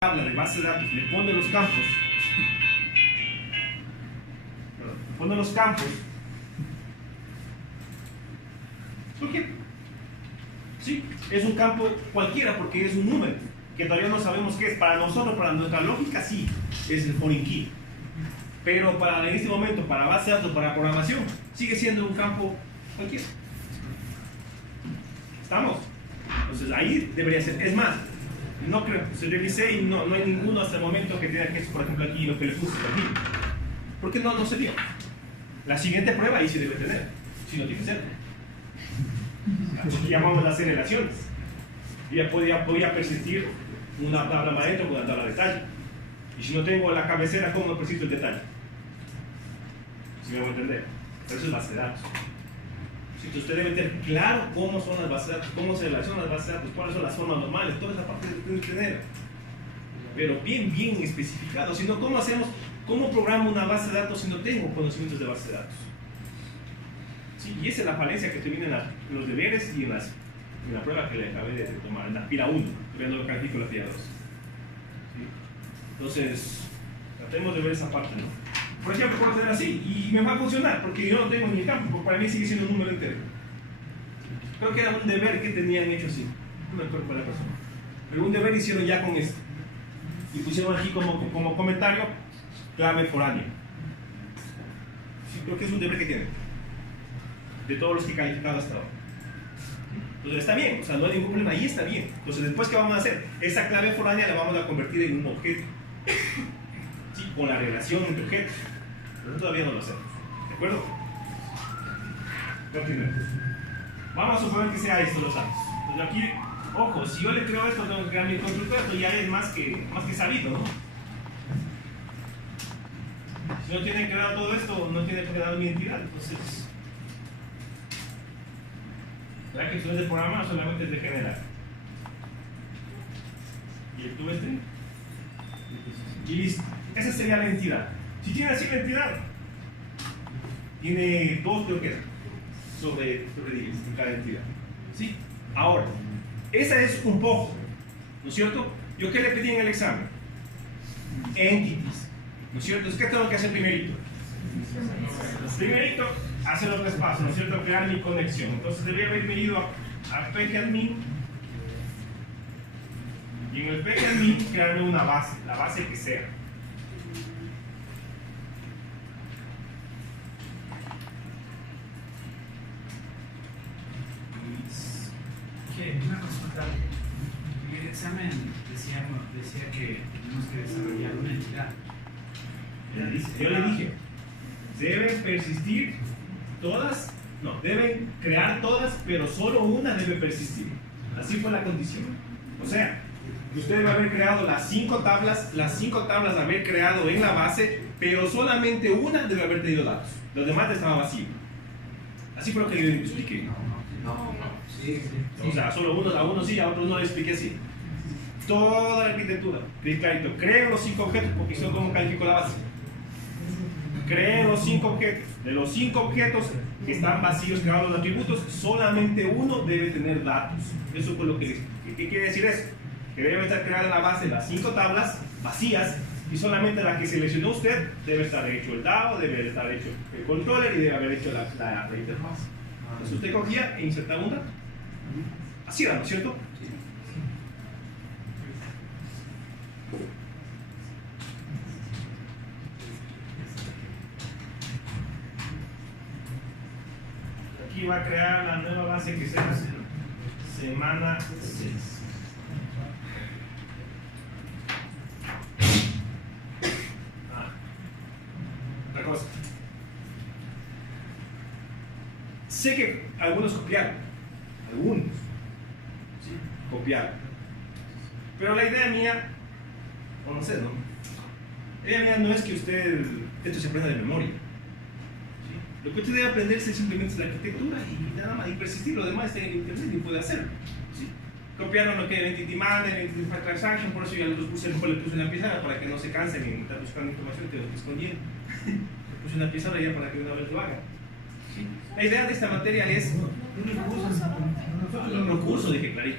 tabla de base de datos le pone los campos, ¿por qué? Sí, es un campo cualquiera porque es un número que todavía no sabemos qué es. Para nosotros, para nuestra lógica, sí, es el foreign key. Pero en este momento, para base de datos, para programación, sigue siendo un campo cualquiera. ¿Estamos? Entonces ahí debería ser. Es más, no creo, se revisé y no hay ninguno hasta el momento que tenga que, por ejemplo, aquí lo que le puse aquí. ¿Por qué no se dio? La siguiente prueba ahí sí debe tener, si no tiene que ser. Aquí llamamos las relaciones. Ya podía persistir una tabla maestra con una tabla de detalle. Y si no tengo la cabecera, ¿cómo no persisto el detalle? Si me voy a entender. Pero eso es base de datos. Si usted debe tener claro cómo son las bases de datos, cómo se relacionan las bases de datos, cuáles son las formas normales, toda esa parte debe tener. Pero bien especificado. Si no, ¿cómo programo una base de datos si no tengo conocimientos de base de datos? Sí, y esa es la falencia que termina en los deberes y en la prueba que le acabé de tomar, en la fila 1, todavía no lo califico en la fila 2. ¿Sí? Entonces, tratemos de ver esa parte, ¿no? Por ejemplo, puedo hacer así, y me va a funcionar, porque yo no tengo ni el campo, porque para mí sigue siendo un número entero. Creo que era un deber que tenían hecho así, no me acuerdo cuál era la persona. Pero un deber hicieron ya con esto. Y pusieron aquí como comentario, clave foránea. Sí, creo que es un deber que tienen, de todos los que he calificado hasta ahora. Entonces está bien, o sea, no hay ningún problema, ahí está bien. Entonces después, ¿qué vamos a hacer? Esa clave foránea la vamos a convertir en un objeto. Sí, con la relación entre objetos. Pero todavía no lo hacemos. ¿De acuerdo? Continuemos. Vamos a suponer que sea esto los datos. Entonces aquí, ojo, si yo le creo esto, tengo que crear mi constructor, esto ya es más que sabido, ¿no? Si no tiene creado todo esto, no tiene creado mi entidad, entonces... ¿Verdad que tú es de programa solamente es de generar? ¿Y el tú este? Y listo. Esa sería la entidad. Si tiene así la entidad, tiene dos, creo que sobre cada entidad. ¿Sí? Ahora, esa es un poco, ¿no es cierto? ¿Yo qué le pedí en el examen? Entities, ¿no es cierto? ¿Qué tengo que hacer primerito? Primerito, hacer los pasos, ¿no es cierto? Crear mi conexión. Entonces debería haberme ido a PGAdmin y en el PGAdmin crearme una base, la base que sea. Una consulta. En el examen decía que tenemos que desarrollar una entidad. Yo le dije, deben persistir todas, no, deben crear todas, pero solo una debe persistir. Así fue la condición. O sea, usted debe haber creado las cinco tablas de haber creado en la base, pero solamente una debe haber tenido datos. Los demás estaba vacío. Así fue lo que yo le expliqué. Sí. O sea, solo a uno sí, a otros no le expliqué así. Toda la arquitectura, clarito, creo los 5 objetos, porque son como califico la base. Creo los 5 objetos. De los 5 objetos que están vacíos, creados los atributos, solamente uno debe tener datos. Eso fue lo que le expliqué. ¿Qué quiere decir eso? Que debe estar creada en la base las 5 tablas vacías y solamente la que seleccionó usted debe estar hecho el DAO, debe estar hecho el controller y debe haber hecho la interfaz. Entonces usted cogía e insertaba un dato. Así era, ¿no es cierto? Aquí va a crear la nueva base que será semana 6. Otra cosa. Sé que algunos copiaron. Algunos. ¿Sí? Copiaron. Pero la idea mía, o no sé, ¿no? La idea mía no es que usted esto se aprenda de memoria. Lo que usted debe aprenderse simplemente es la arquitectura y nada más, y persistir, lo demás está en internet y puede hacerlo. ¿Sí? Copiaron lo que era el Entity Manager, el Entity Transaction, por eso ya los puse, le puse una pizarra para que no se cansen y estar buscando información que lo que escondiendo. Le puse una pizarra ya para que una vez lo hagan. ¿Sí? La idea de esta materia es un recurso, dije clarito,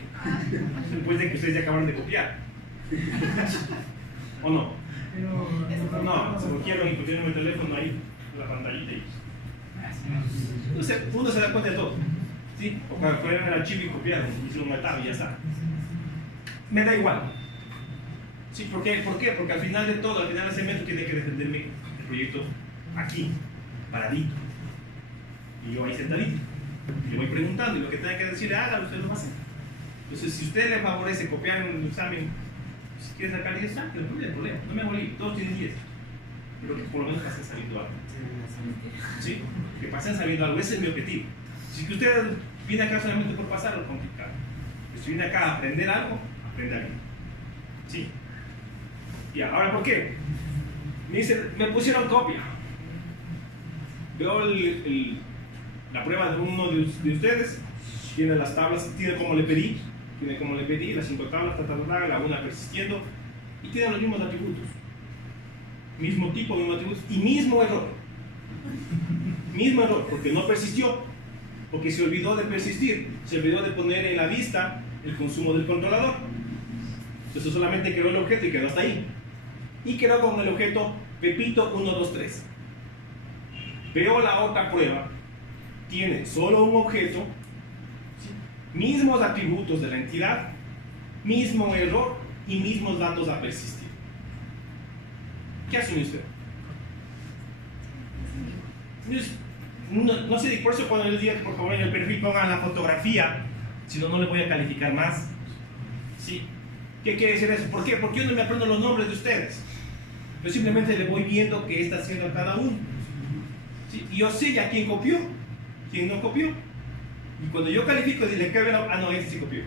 después de que ustedes ya acabaron de copiar. ¿O no? Pero No, se lo quiero y pusieron el teléfono ahí, en la pantallita y... Entonces, uno se da cuenta de todo. ¿Sí? O cuando fueron el archivo y copiaron, hicieron un tab y ya está. Me da igual. ¿Sí? ¿Por qué? Porque al final de todo, al final ese método tiene que defenderme el proyecto aquí, paradito. Y yo ahí sentadito. Y le voy preguntando y lo que tenga que decirle, hágalo, usted lo va a hacer. Entonces, si a usted le favorece copiar en un examen, si quiere sacar 10, sáquelo, no hay problema. No me volví, todos tienen 10. Pero que por lo menos pasen sabiendo algo. ¿Sí? Que pasen sabiendo algo, ese es mi objetivo. Si que usted viene acá solamente por pasar, lo complicado. Si viene acá a aprender algo, aprende algo. ¿Sí? Y ahora, ¿por qué? Me pusieron copia. Veo la prueba de uno de ustedes, tiene las tablas, tiene como le pedí, las 5 tablas, la una persistiendo, y tiene los mismos atributos. Mismo tipo, mismos atributos, y mismo error. Mismo error, porque no persistió, porque se olvidó de persistir, se olvidó de poner en la vista el consumo del controlador. Entonces solamente creó el objeto y quedó hasta ahí. Y quedó con el objeto Pepito 123. Veo la otra prueba, tiene solo un objeto, ¿sí? Mismos atributos de la entidad, mismo error y mismos datos a persistir. ¿Qué asume usted? No sé, por eso cuando les diga que por favor en el perfil pongan la fotografía, si no, no le voy a calificar más. ¿Sí? ¿Qué quiere decir eso? ¿Por qué? Porque yo no me aprendo los nombres de ustedes. Yo simplemente le voy viendo qué está haciendo a cada uno. ¿Sí? Y yo sé ya quién copió, quién no copió. Y cuando yo califico, dile que no, este sí copió.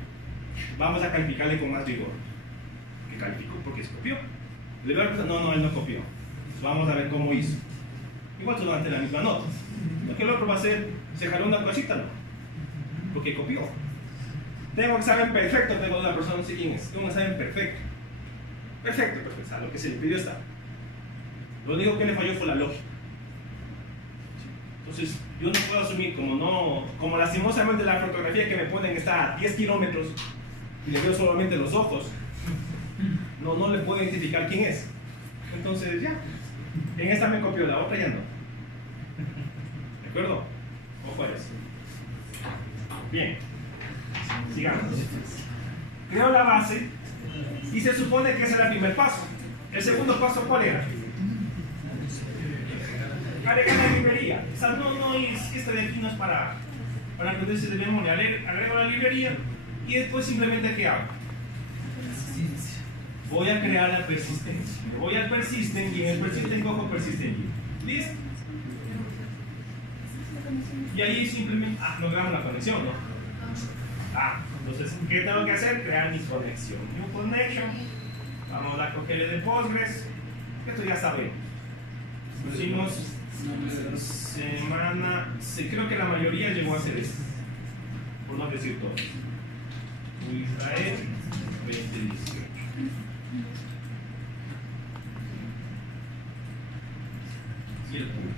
Vamos a calificarle con más rigor. ¿Qué calificó? Porque se copió. Le voy a decir, no, él no copió. Vamos a ver cómo hizo. Igual solo ante la misma nota. Lo que el otro va a hacer, se jaló una cosita, no. Porque copió. Tengo un examen perfecto, tengo una persona, no sé quién es. Tengo un examen perfecto. Perfecto, o sea, lo que se le pidió está. Lo único que le falló fue la lógica. Entonces, yo no puedo asumir como lastimosamente la fotografía que me ponen está a 10 kilómetros y le veo solamente los ojos. No le puedo identificar quién es. Entonces, ya. En esta me copió, la otra ya no. ¿De acuerdo? Ojo a eso. Bien. Sigamos. Creo la base y se supone que ese era el primer paso. El segundo paso, ¿cuál era? Agregar la librería. O sea, no es esta de aquí no es para aprenderse de memoria. Agrego la librería y después simplemente ¿qué hago? Voy a crear la persistencia. Voy al persistent y en el persistent cojo persistent. ¿Listo? Y ahí simplemente logramos la conexión, ¿no? Entonces, ¿qué tengo que hacer? Crear mi conexión. New connection. Vamos a coger el de Postgres. Esto ya sabemos. Pusimos semana. Creo que la mayoría llegó a hacer esto. Por no decir todo. Israel 2018. Y el punto.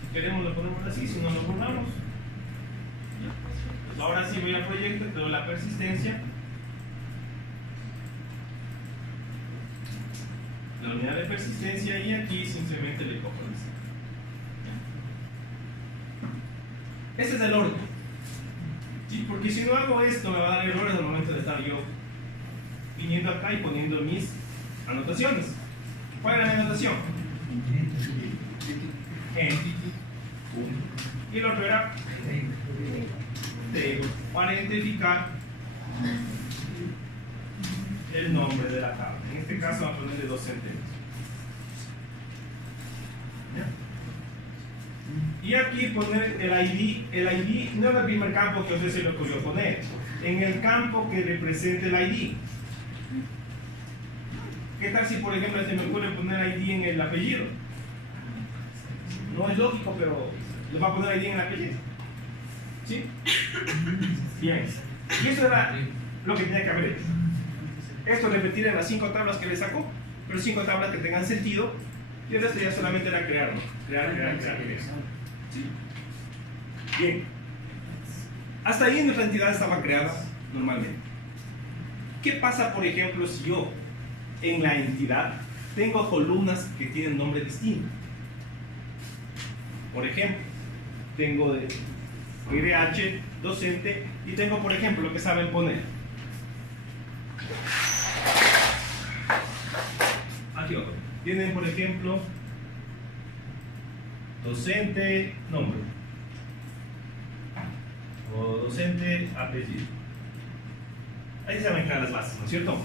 Si queremos lo ponemos así, si no lo borramos. Pues ahora sí voy al proyecto, pero la persistencia. La unidad de persistencia y aquí simplemente le cojo esto. Ese es el orden. ¿Sí? Porque si no hago esto me va a dar errores al momento de estar yo viniendo acá y poniendo mis anotaciones. ¿Cuál era mi anotación? Entity. Y el otro era table, para identificar el nombre de la tabla. En este caso vamos a ponerle 2 centésimos. Y aquí poner el ID. El ID no es el primer campo que a usted se le ocurrió poner. En el campo que represente el ID. ¿Qué tal si por ejemplo se me ocurre poner ID en el apellido? No es lógico, pero le va a poner ID en el apellido. ¿Sí? Bien. Y eso era lo que tenía que haber hecho. Esto repetir en las 5 tablas que le sacó, pero 5 tablas que tengan sentido, y el resto ya solamente era crearlo. Crear. ¿Sí? Bien. Hasta ahí nuestra entidad estaba creada normalmente. ¿Qué pasa, por ejemplo, si yo en la entidad tengo columnas que tienen nombre distinto? Por ejemplo, tengo de RH, docente, y tengo, por ejemplo, lo que saben poner. Aquí otro. Tienen, por ejemplo, docente, nombre. O docente, apellido. Ahí se van a entrar las bases, ¿no es cierto?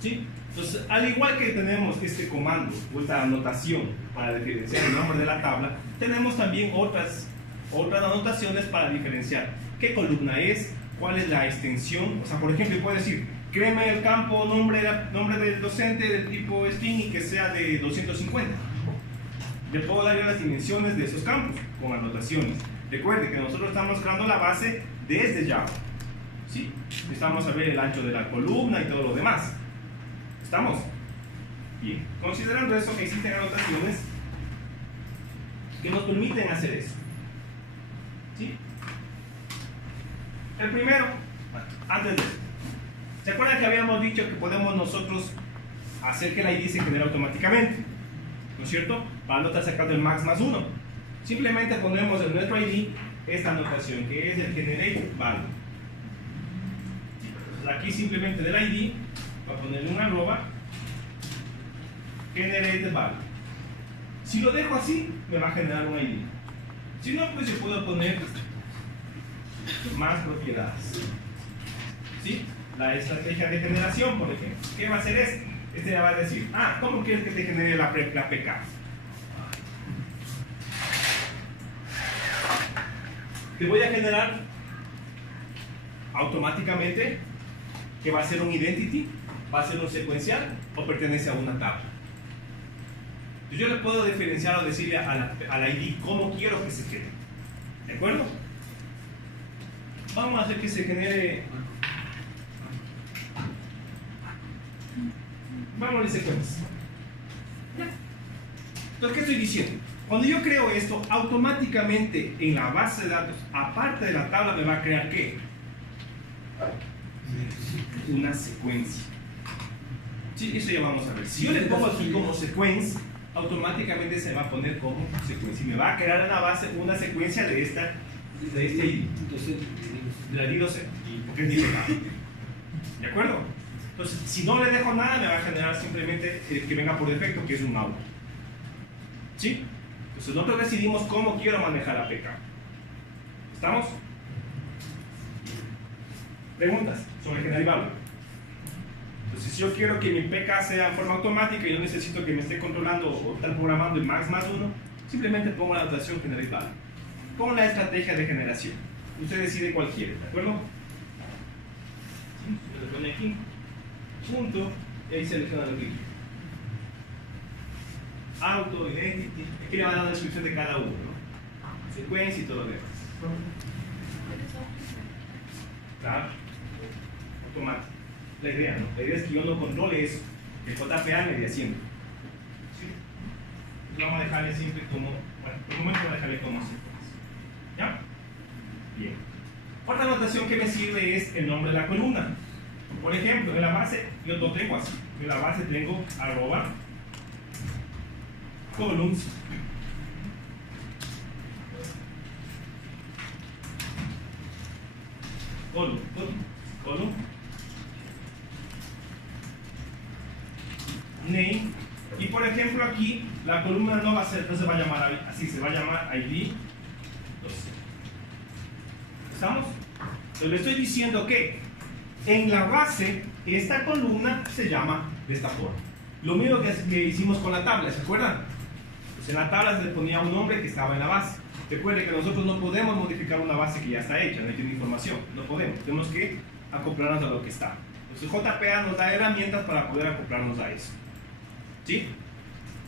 ¿Sí? Entonces, al igual que tenemos este comando o esta anotación para diferenciar el nombre de la tabla, tenemos también otras anotaciones para diferenciar qué columna es, cuál es la extensión. O sea, por ejemplo, puedo decir, créeme el campo nombre del docente del tipo string y que sea de 250. Le puedo dar las dimensiones de esos campos con anotaciones. Recuerde que nosotros estamos creando la base desde Java. ¿Sí? Necesitamos saber el ancho de la columna y todo lo demás. ¿Estamos? Bien. Considerando eso, existen anotaciones que nos permiten hacer eso. ¿Sí? El primero, antes de eso, ¿se acuerdan que habíamos dicho que podemos nosotros hacer que el ID se genere automáticamente? ¿No es cierto? Para no estar sacando el max más 1. Simplemente ponemos en nuestro ID esta anotación que es el generate value. Entonces aquí simplemente del ID va a ponerle una arroba generate value. Si lo dejo así, me va a generar un ID. Si no, pues yo puedo poner más propiedades. ¿Sí? La estrategia de generación, por ejemplo. ¿Qué va a hacer este? Este ya va a decir, ¿cómo quieres que te genere la PK? Te voy a generar automáticamente que va a ser un identity, va a ser un secuencial o pertenece a una tabla. Entonces yo le puedo diferenciar o decirle a la ID cómo quiero que se genere. ¿De acuerdo? Vamos a hacer que se genere. Vamos a secuencia. Entonces, ¿qué estoy diciendo? Cuando yo creo esto, automáticamente en la base de datos, aparte de la tabla, me va a crear ¿qué? Una secuencia. Sí, eso ya vamos a ver. Si yo le pongo aquí como sequence, automáticamente se va a poner como secuencia y me va a crear en la base una secuencia de este ID. De la ID 12, porque es diferente. ¿De acuerdo? Entonces, si no le dejo nada, me va a generar simplemente que venga por defecto, que es un auto. ¿Sí? Entonces, nosotros decidimos cómo quiero manejar la PK. ¿Estamos? Preguntas sobre generar value. Entonces, si yo quiero que mi PK sea en forma automática y yo necesito que me esté controlando o estar programando el max más 1, simplemente pongo la notación generate value. Con la estrategia de generación. Usted decide cuál quiere, ¿de acuerdo? ¿Sí? Se le pone aquí, punto, y ahí selecciona lo que quiere. Auto, identity, aquí le va a dar la descripción de cada uno, ¿no? Secuencia y todo lo demás. Claro, automático. La idea, ¿no? La idea es que yo no controle eso, el JPA me haciendo. ¿Sí? Entonces vamos a dejarle siempre como, bueno, por el momento voy a dejarle como secuencia. ¿Ya? Bien. Otra anotación que me sirve es el nombre de la columna. Por ejemplo, en la base, yo lo tengo así. En la base tengo arroba columns column name, y por ejemplo aquí la columna no se va a llamar así, se va a llamar ID 12. ¿Estamos? Entonces le estoy diciendo que en la base esta columna se llama de esta forma. Lo mismo que hicimos con la tabla, ¿se acuerdan? Pues en la tabla se le ponía un nombre que estaba en la base. Recuerde que nosotros no podemos modificar una base que ya está hecha, no tiene información, no podemos, tenemos que acoplarnos a lo que está. Entonces JPA nos da herramientas para poder acoplarnos a eso. ¿Sí?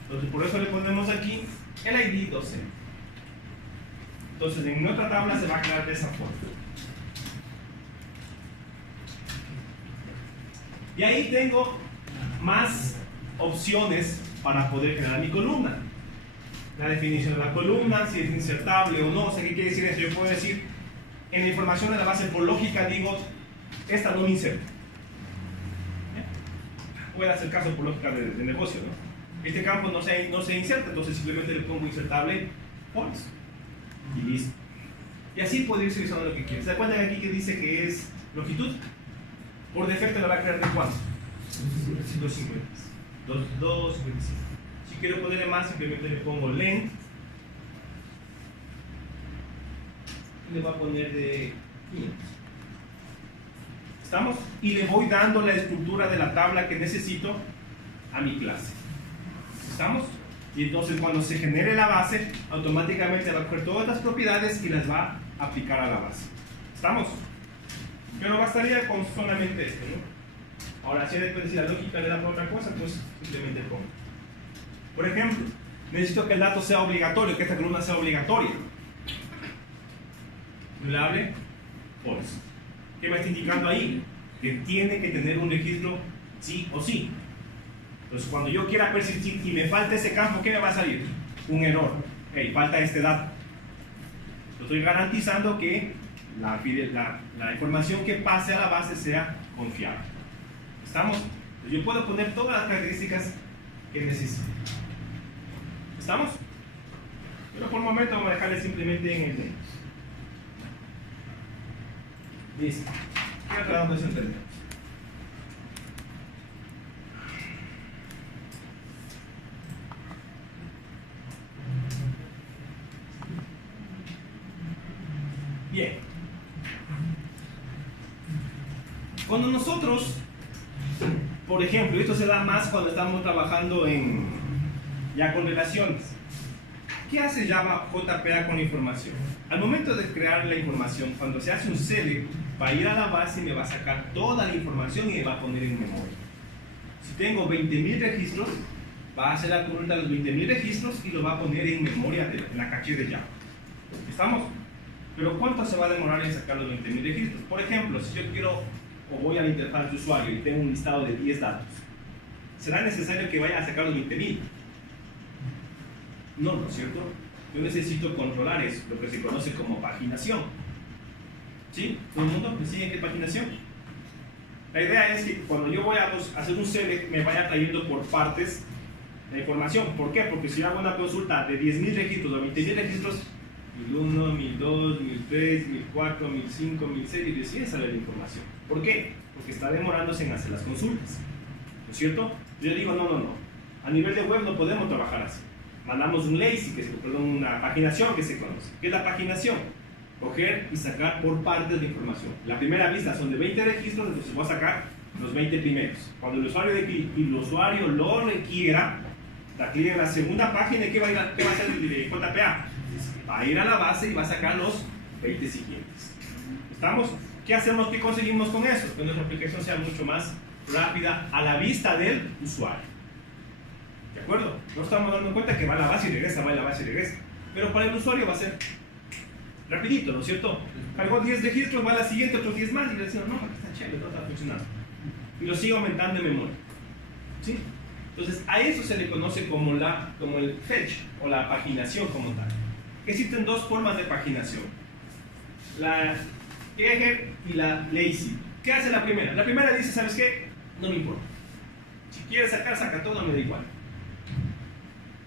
Entonces por eso le ponemos aquí el ID 12. Entonces en nuestra tabla se va a crear de esa forma. Y ahí tengo más opciones para poder crear mi columna. La definición de la columna, si es insertable o no, o sea, ¿qué quiere decir eso? Yo puedo decir, en la información de la base por lógica digo, esta no me inserta. puede hacer caso por lógica de negocio, ¿no? Este campo no se inserta, entonces simplemente le pongo insertable false. Y listo. Y así podría ir seleccionando lo que quiera. ¿Se da cuenta aquí que dice que es longitud? Por defecto la va a crear de cuánto? 250. 255. Si quiero ponerle más, simplemente le pongo length. Y le voy a poner de 500. ¿Estamos? Y le voy dando la estructura de la tabla que necesito a mi clase. ¿Estamos? Y entonces cuando se genere la base, automáticamente va a coger todas las propiedades y las va a aplicar a la base. ¿Estamos? Pero bastaría con solamente esto, ¿no? Ahora, si después de la lógica le da por otra cosa, pues simplemente pongo. Por ejemplo, necesito que el dato sea obligatorio, que esta columna sea obligatoria. Nullable, false. ¿Qué me está indicando ahí? Que tiene que tener un registro sí o sí. Entonces, cuando yo quiera persistir y me falta ese campo, ¿qué me va a salir? Un error. Hey, falta este dato. Estoy garantizando que la información que pase a la base sea confiable. ¿Estamos? Entonces, yo puedo poner todas las características que necesito. ¿Estamos? Pero por el momento vamos a dejarle simplemente en el menos. Listo. ¿Qué tratando de entender? Bien. Cuando nosotros, por ejemplo, esto se da más cuando estamos trabajando ya con relaciones. ¿Qué hace Java JPA con la información? Al momento de crear la información, cuando se hace un select, va a ir a la base y me va a sacar toda la información y me va a poner en memoria. Si tengo 20.000 registros, va a hacer la consulta de los 20.000 registros y lo va a poner en memoria en la caché de Java. ¿Estamos? Pero ¿cuánto se va a demorar en sacar los 20.000 registros? Por ejemplo, si yo quiero o voy a la interfaz de usuario y tengo un listado de 10 datos, ¿será necesario que vaya a sacar los 20.000? No, ¿no es cierto? Yo necesito controlar eso, lo que se conoce como paginación. ¿Sí? ¿Todo el mundo me sigue qué paginación? La idea es que cuando yo voy a hacer un select, me vaya trayendo por partes la información. ¿Por qué? Porque si yo hago una consulta de 10.000 registros o 20.000 registros, 1001, 1002, 1003, 1004, 1005, 1006 y 1010 sale la información. ¿Por qué? Porque está demorándose en hacer las consultas. ¿No es cierto? Yo digo, no. A nivel de web no podemos trabajar así. Mandamos un lazy, una paginación que se conoce. ¿Qué es la paginación? Coger y sacar por partes de información. La primera vista son de 20 registros, entonces voy a sacar los 20 primeros. Cuando el usuario lo requiera, da clic en la segunda página y ¿qué va a hacer el JPA? Va a ir a la base y va a sacar los 20 siguientes. ¿Estamos? ¿Qué hacemos? ¿Qué conseguimos con eso? Que nuestra aplicación sea mucho más rápida a la vista del usuario. ¿De acuerdo? No estamos dando cuenta que va a la base y regresa, va a la base y regresa. Pero para el usuario va a ser rapidito, ¿no es cierto? Cargó 10 registros, va a la siguiente, otros 10 más y le decimos, no, aquí está chévere, no está funcionando. Y lo sigue aumentando en memoria. ¿Sí? Entonces, a eso se le conoce como el fetch o la paginación como tal. Existen dos formas de paginación. La eager y la lazy. ¿Qué hace la primera? La primera dice, ¿sabes qué? No me importa. Si quieres sacar, saca todo, me da igual.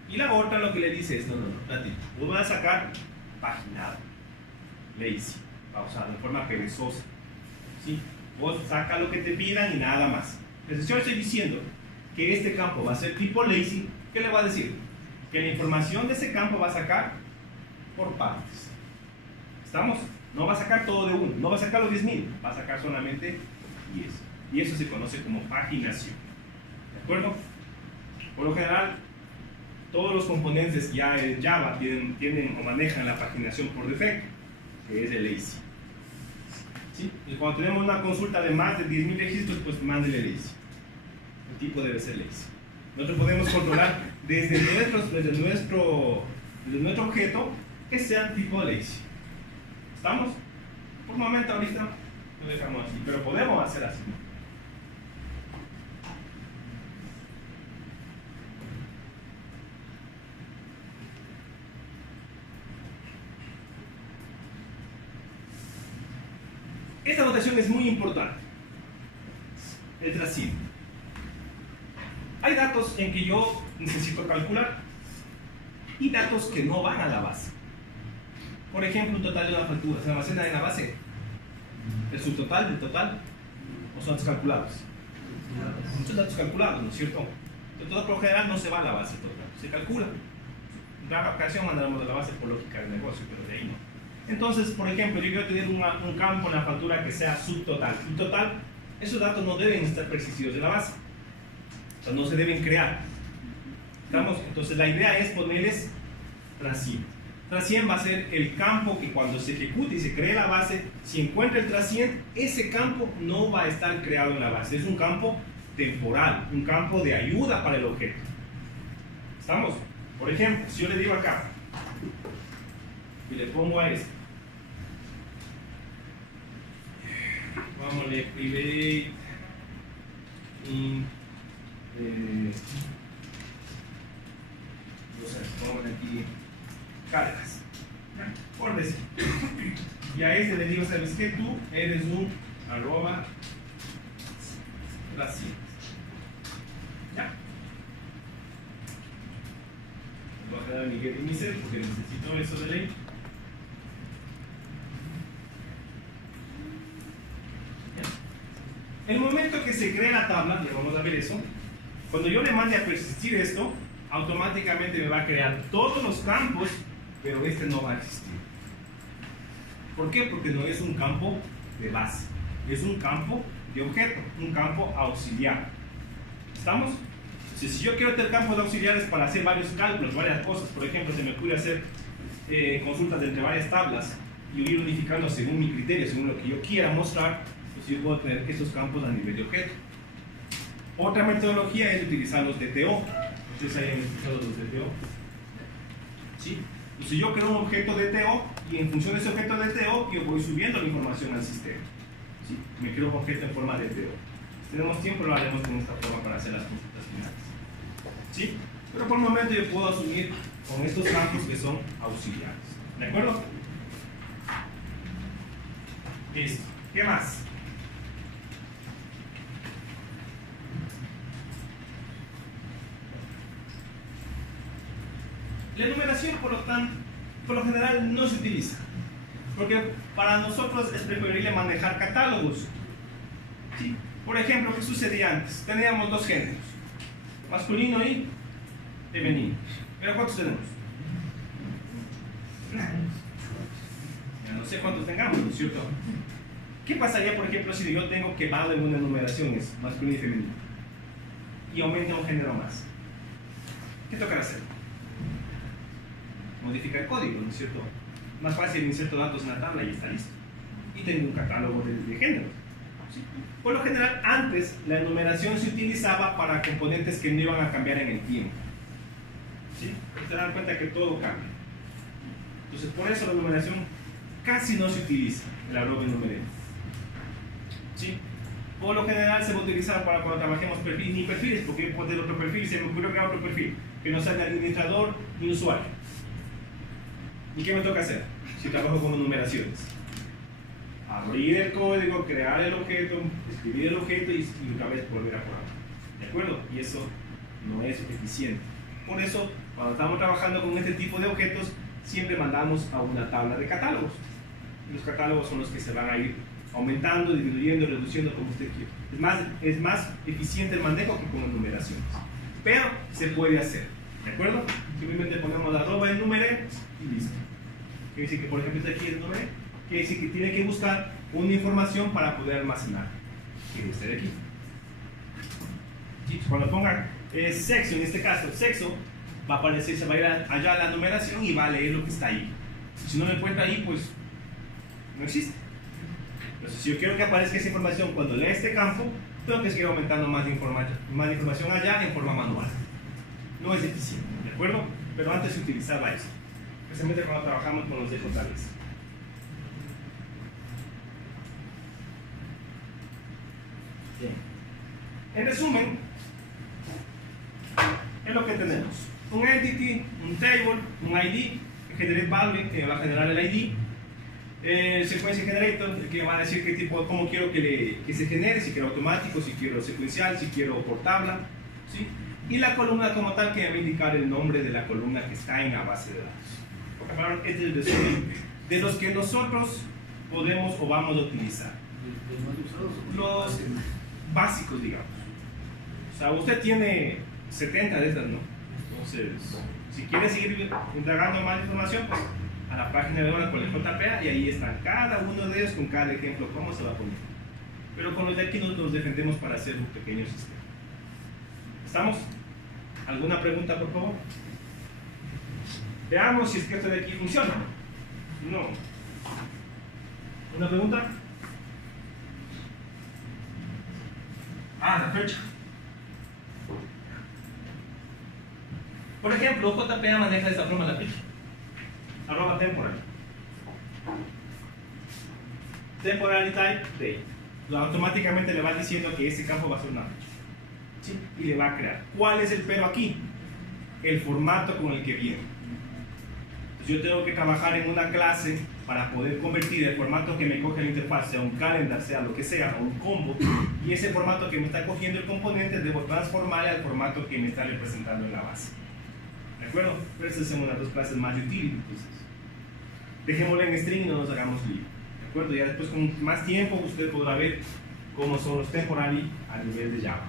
Y la otra lo que le dice es, no, vos vas a sacar paginado. Lazy. O sea, de forma perezosa. ¿Sí? Vos saca lo que te pidan y nada más. Entonces, si yo estoy diciendo que este campo va a ser tipo lazy, ¿qué le va a decir? Que la información de ese campo va a sacar por partes. ¿Estamos? No va a sacar todo de uno, no va a sacar los 10.000, va a sacar solamente 10. Y eso se conoce como paginación. ¿De acuerdo? Por lo general, todos los componentes ya en Java tienen o manejan la paginación por defecto, que es el lazy. ¿Sí? Y cuando tenemos una consulta de más de 10.000 registros, pues mándele lazy. El tipo debe ser lazy. Nosotros podemos controlar desde nuestro objeto que sean tipo lazy. ¿Estamos? Por un momento ahorita lo dejamos así, pero podemos hacer así. Esta notación es muy importante. El trasciende. Hay datos en que yo necesito calcular y datos que no van a la base. Por ejemplo, un total de una factura se almacena en la base. ¿El subtotal del total? ¿O son datos calculados? Muchos datos calculados, ¿no es cierto? Entonces, todo por lo general no se va a la base total, se calcula. En cada ocasión mandaremos a la base por lógica del negocio, pero de ahí no. Entonces, por ejemplo, yo quiero tener un campo en la factura que sea subtotal. Subtotal, esos datos no deben estar persistidos de la base. O sea, no se deben crear. ¿Estamos? Entonces, la idea es ponerles transient. Transient va a ser el campo que cuando se ejecute y se cree la base, si encuentra el transient, ese campo no va a estar creado en la base. Es un campo temporal, un campo de ayuda para el objeto. ¿Estamos? Por ejemplo, si yo le digo acá y le pongo a este, vamos a private vamos aquí cargas, por decir, y a este le digo, ¿sabes qué? Tú eres un arroba transient. ¿Ya? Voy a generar mi get y mi set porque necesito eso de ley. En el momento que se cree la tabla, ya vamos a ver eso, cuando yo le mande a persistir esto, automáticamente me va a crear todos los campos, pero este no va a existir. ¿Por qué? Porque no es un campo de base, es un campo de objeto, un campo auxiliar. ¿Estamos? Si yo quiero tener campos de auxiliares para hacer varios cálculos, varias cosas, por ejemplo, se me ocurre hacer consultas entre varias tablas y ir unificando según mi criterio, según lo que yo quiera mostrar, pues yo puedo tener esos campos a nivel de objeto. Otra metodología es utilizar los DTO. Ustedes hayan escuchado los DTO. ¿Sí? Entonces yo creo un objeto DTO y en función de ese objeto DTO yo voy subiendo la información al sistema. ¿Sí? Me creo un objeto en forma DTO. Si tenemos tiempo lo haremos con esta forma para hacer las consultas finales. ¿Sí? Pero por el momento yo puedo asumir con estos campos que son auxiliares. ¿De acuerdo? Listo. ¿Qué más? La enumeración, por lo general, no se utiliza. Porque para nosotros es preferible manejar catálogos. ¿Sí? Por ejemplo, ¿qué sucedía antes? Teníamos dos géneros, masculino y femenino. ¿Pero cuántos tenemos? Ya no sé cuántos tengamos, ¿no es cierto? ¿Qué pasaría, por ejemplo, si yo tengo quemado en una enumeración es masculino y femenino y aumenta un género más? ¿Qué tocará hacer? Modificar el código, ¿no es cierto? Más fácil, inserto datos en la tabla y está listo. Y tengo un catálogo de géneros. ¿Sí? Por lo general, antes la enumeración se utilizaba para componentes que no iban a cambiar en el tiempo. ¿Sí? Se dan cuenta que todo cambia. Entonces, por eso la enumeración casi no se utiliza, el arroba enumeré. ¿Sí? Por lo general se va a utilizar para cuando trabajemos perfiles, ni perfiles, porque yo puedo tener otro perfil y se me ocurrió crear otro perfil, que no sea ni administrador ni usuario. ¿Y qué me toca hacer si trabajo con enumeraciones? Abrir el código, crear el objeto, escribir el objeto y otra vez volver a probar. ¿De acuerdo? Y eso no es eficiente. Por eso, cuando estamos trabajando con este tipo de objetos, siempre mandamos a una tabla de catálogos. Y los catálogos son los que se van a ir aumentando, disminuyendo, reduciendo como usted quiera. Es más eficiente el manejo que con enumeraciones. Pero se puede hacer. ¿De acuerdo? Simplemente ponemos arroba enumeré y listo. Quiere decir que, por ejemplo, este aquí es enumeré. Quiere decir que tiene que buscar una información para poder almacenar. Que este de aquí. ¿Sí? Cuando ponga sexo, en este caso, sexo, va a aparecer, se va a ir allá a la numeración y va a leer lo que está ahí. Si no lo encuentra ahí, pues no existe. Entonces, si yo quiero que aparezca esa información cuando lea este campo, tengo que seguir aumentando más información allá en forma manual. No es eficiente, ¿de acuerdo? Pero antes se utilizaba eso, especialmente cuando trabajamos con los DJs. Bien. En resumen, es lo que tenemos: un entity, un table, un ID, generate value, que va a generar el ID, sequence generator, que va a decir qué tipo, cómo quiero que se genere, si quiero automático, si quiero secuencial, si quiero por tabla, ¿sí? Y la columna como tal que va a indicar el nombre de la columna que está en la base de datos. Porque palabra, este es el resumen de los que nosotros podemos o vamos a utilizar. Los básicos, digamos. O sea, usted tiene 70 de estas, ¿no? Entonces, si quiere seguir indagando más información, pues a la página de ahora con el JPA y ahí están cada uno de ellos con cada ejemplo, cómo se va a poner. Pero con los de aquí nos defendemos para hacer un pequeño sistema. ¿Estamos? ¿Alguna pregunta, por favor? Veamos si es que esto de aquí funciona. No. ¿Una pregunta? La fecha. Por ejemplo, JPA maneja de esta forma la fecha. @temporal. Temporality type date. Automáticamente le va diciendo que ese campo va a ser una fecha. ¿Sí? Y le va a crear. ¿Cuál es el pero aquí? El formato con el que viene. Entonces yo tengo que trabajar en una clase para poder convertir el formato que me coge la interfaz, sea un calendar, sea lo que sea, o un combo, y ese formato que me está cogiendo el componente debo transformarle al formato que me está representando en la base. ¿De acuerdo? Pero estas son unas dos clases más de utility, entonces dejémoslo en string y no nos hagamos lío. ¿De acuerdo? Ya después con más tiempo usted podrá ver cómo son los temporally a nivel de Java.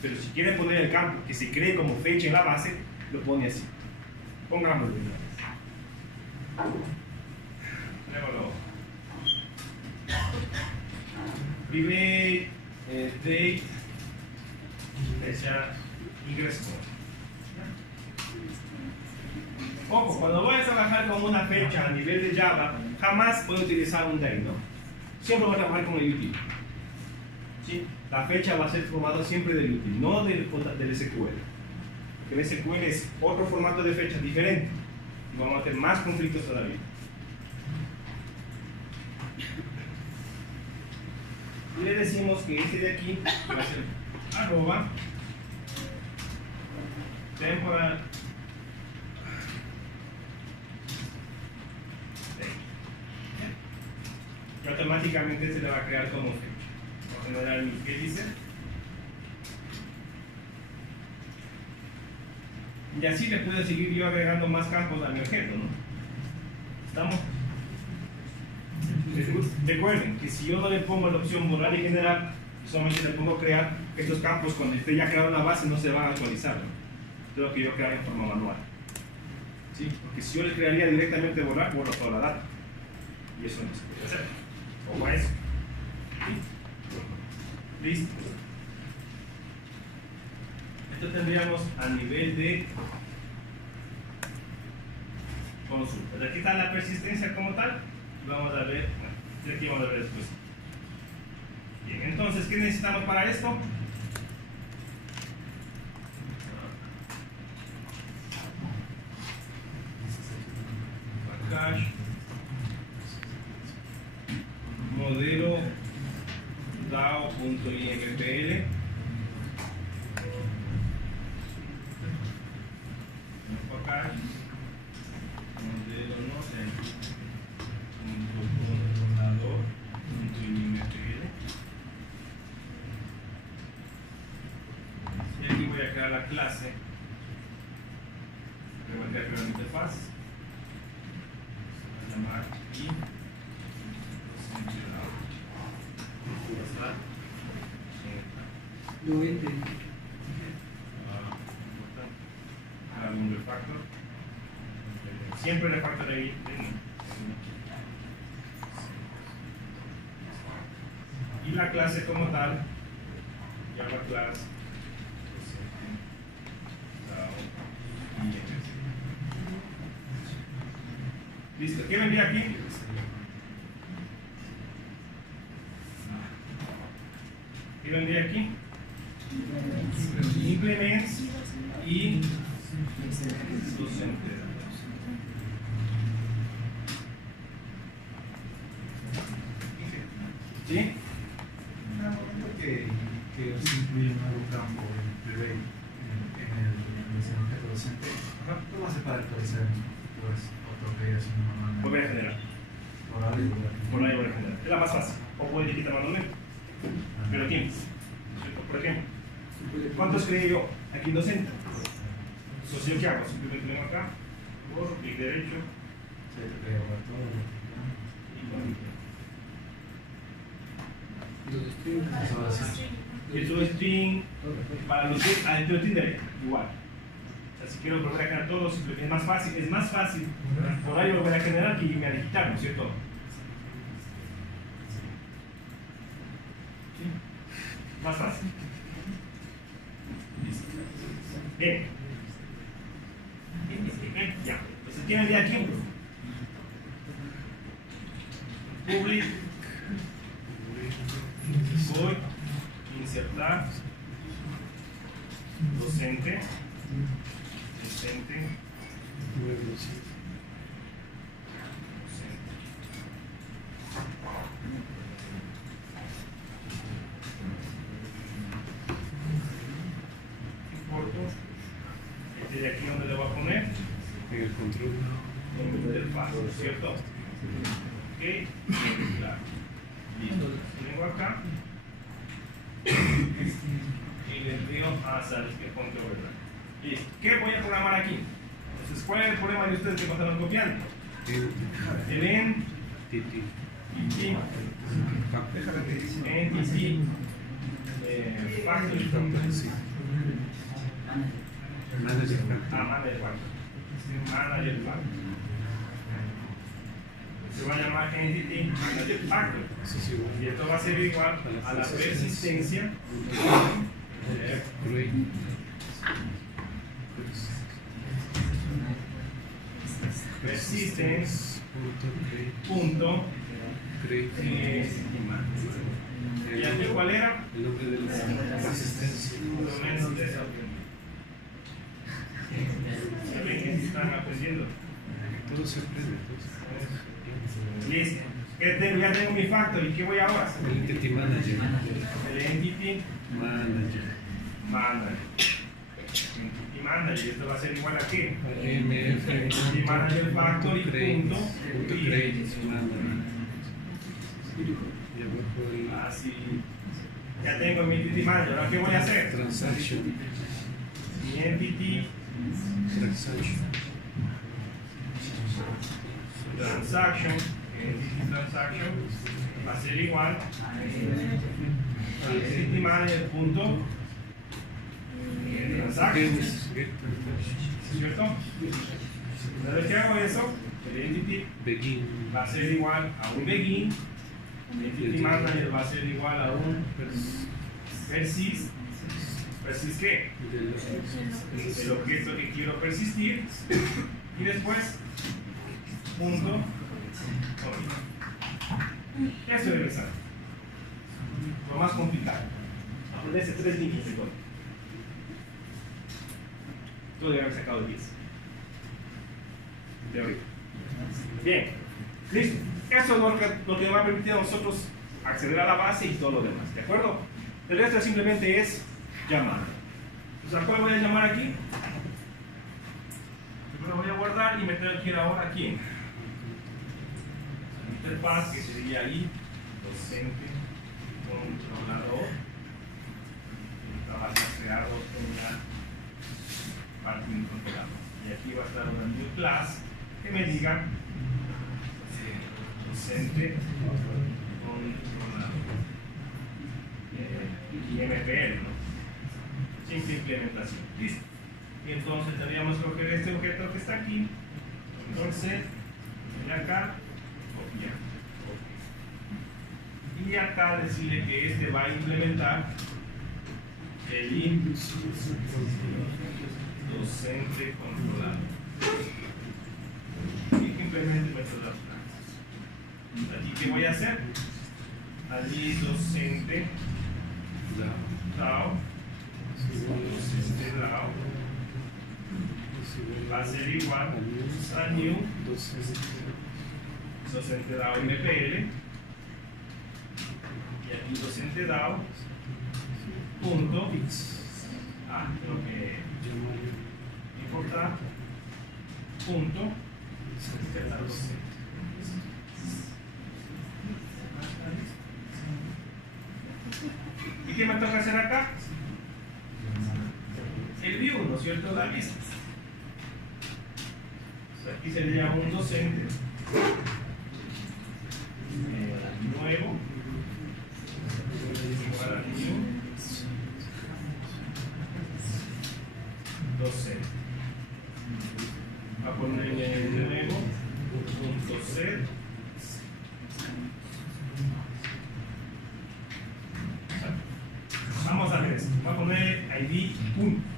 Pero si quiere poner el campo que se cree como fecha en la base, lo pone así. Pongámoslo en la base. Luego private date, fecha, ingreso. Ojo, cuando voy a trabajar con una fecha a nivel de Java, jamás puedo utilizar un date, ¿no? Siempre voy a trabajar con el util. ¿Sí? La fecha va a ser formada siempre del util, no del SQL. Porque el SQL es otro formato de fecha diferente. Y vamos a tener más conflictos todavía. Y le decimos que este de aquí va a ser @temporal y automáticamente se le va a crear como fecha. Vamos a generar ¿qué dice? Y así le puedo seguir yo agregando más campos a mi objeto, ¿no? ¿Estamos? Recuerden que si yo no le pongo la opción borrar y generar, solamente le pongo crear, estos campos cuando esté ya creado en la base no se van a actualizar, ¿no? Tengo que yo crear en forma manual. ¿Sí? Porque si yo le crearía directamente borrar, borro toda la data. Y eso no se puede hacer. O a eso. ¿Sí? Listo. Esto tendríamos a nivel de consulta. Aquí está la persistencia como tal. Vamos a ver, bueno, aquí vamos a ver después. Bien, entonces, ¿qué necesitamos para esto? Cache, modelo DAO.impl, modelo no sé. Y aquí voy a crear la clase que voy a crear la interfaz. Se va a llamar i un refactor. Siempre refactor ahí. Y la clase como tal, llama clase listo. ¿Qué vendría aquí? ¿Qué vendría aquí? Implements y docente. ¿Sí? Que se incluye un nuevo campo en el objeto docente, ¿cómo hace para actualizar pues, otro que es una Voy a generar. Por ahí voy a generar. Es la más fácil. O puede quitar manualmente. Pero ¿quién? Por ejemplo, ¿cuántos creé yo aquí en docente. Entonces, ¿yo qué hago? Simplemente vengo acá, por clic derecho, Se te pega para todo. Eso va a ser. y subo string para los que adentro del Tinder, igual. O sea, si quiero volver a generar todo, es más fácil por ahí volver a generar que irme a digitar, ¿no es cierto? ¿Sí? Más fácil. Bien. Ya. Entonces, ¿quién envía aquí? Public. Voy insertar docente. Importo. Este de aquí donde le voy a poner. En el control. En el interfaz, ¿cierto? Ok. Claro. Listo. Vengo acá. Y le envío a salir que ponte verdad. Listo. ¿Qué voy a programar aquí? Entonces, ¿cuál es el problema de ustedes que pasaron copiando? El entity, factory, manager factory. Se va a llamar entity manager factory. Y esto va a ser igual a la persistencia. Persistence punto y aquí cuál era el nombre de la asistencia. Están aprendiendo. Todo se aprende. Listo. Ya tengo mi factory. ¿Qué voy ahora? El entity manager. El entity manager. Entity manager. Esto va a ser igual a qué? MF. Entity manager factory punto create manager. Y abajo el así. Ya tengo mi entity manager. ¿Ahora qué voy a hacer? transaction. Mi entity transaction va a ser igual al entity manager punto transaction, ¿cierto? Una vez que hago eso, el entity begin va a ser igual a un begin, el entity manager va a ser igual a un persist. ¿Persist qué? El objeto que quiero persistir, y después punto. Eso debe ser lo más complicado. Aprenderse 3 líneas de código. Todo debe haber sacado 10. Teoría. Bien. Listo. Eso es lo que nos va a permitir a nosotros acceder a la base y todo lo demás. ¿De acuerdo? El resto simplemente es llamar. Entonces, ¿a cuál voy a llamar aquí? Lo voy a guardar y meter aquí ahora aquí. Interfaz que sería ahí, docente, controlador. Trabajo creado en la parte de controlador. Y aquí va a estar una new class que me diga docente, controlador. Y MPL, ¿no? Simple implementación. Listo. Y entonces tendríamos que coger este objeto que está aquí. Entonces, de acá, copiar. Y acá decirle que este va a implementar el int docente controlador. Y que implemente nuestras clases. Aquí, ¿qué voy a hacer? Allí docente DAO. Docente DAO va a ser igual a new docente DAO MPL, y aquí docente DAO punto tengo que importar punto ¿y qué me toca hacer acá? ¿no es cierto? La lista. Aquí sería un docente nuevo para new docente. Va a poner nuevo punto set vamos a ver esto. Va a poner id 1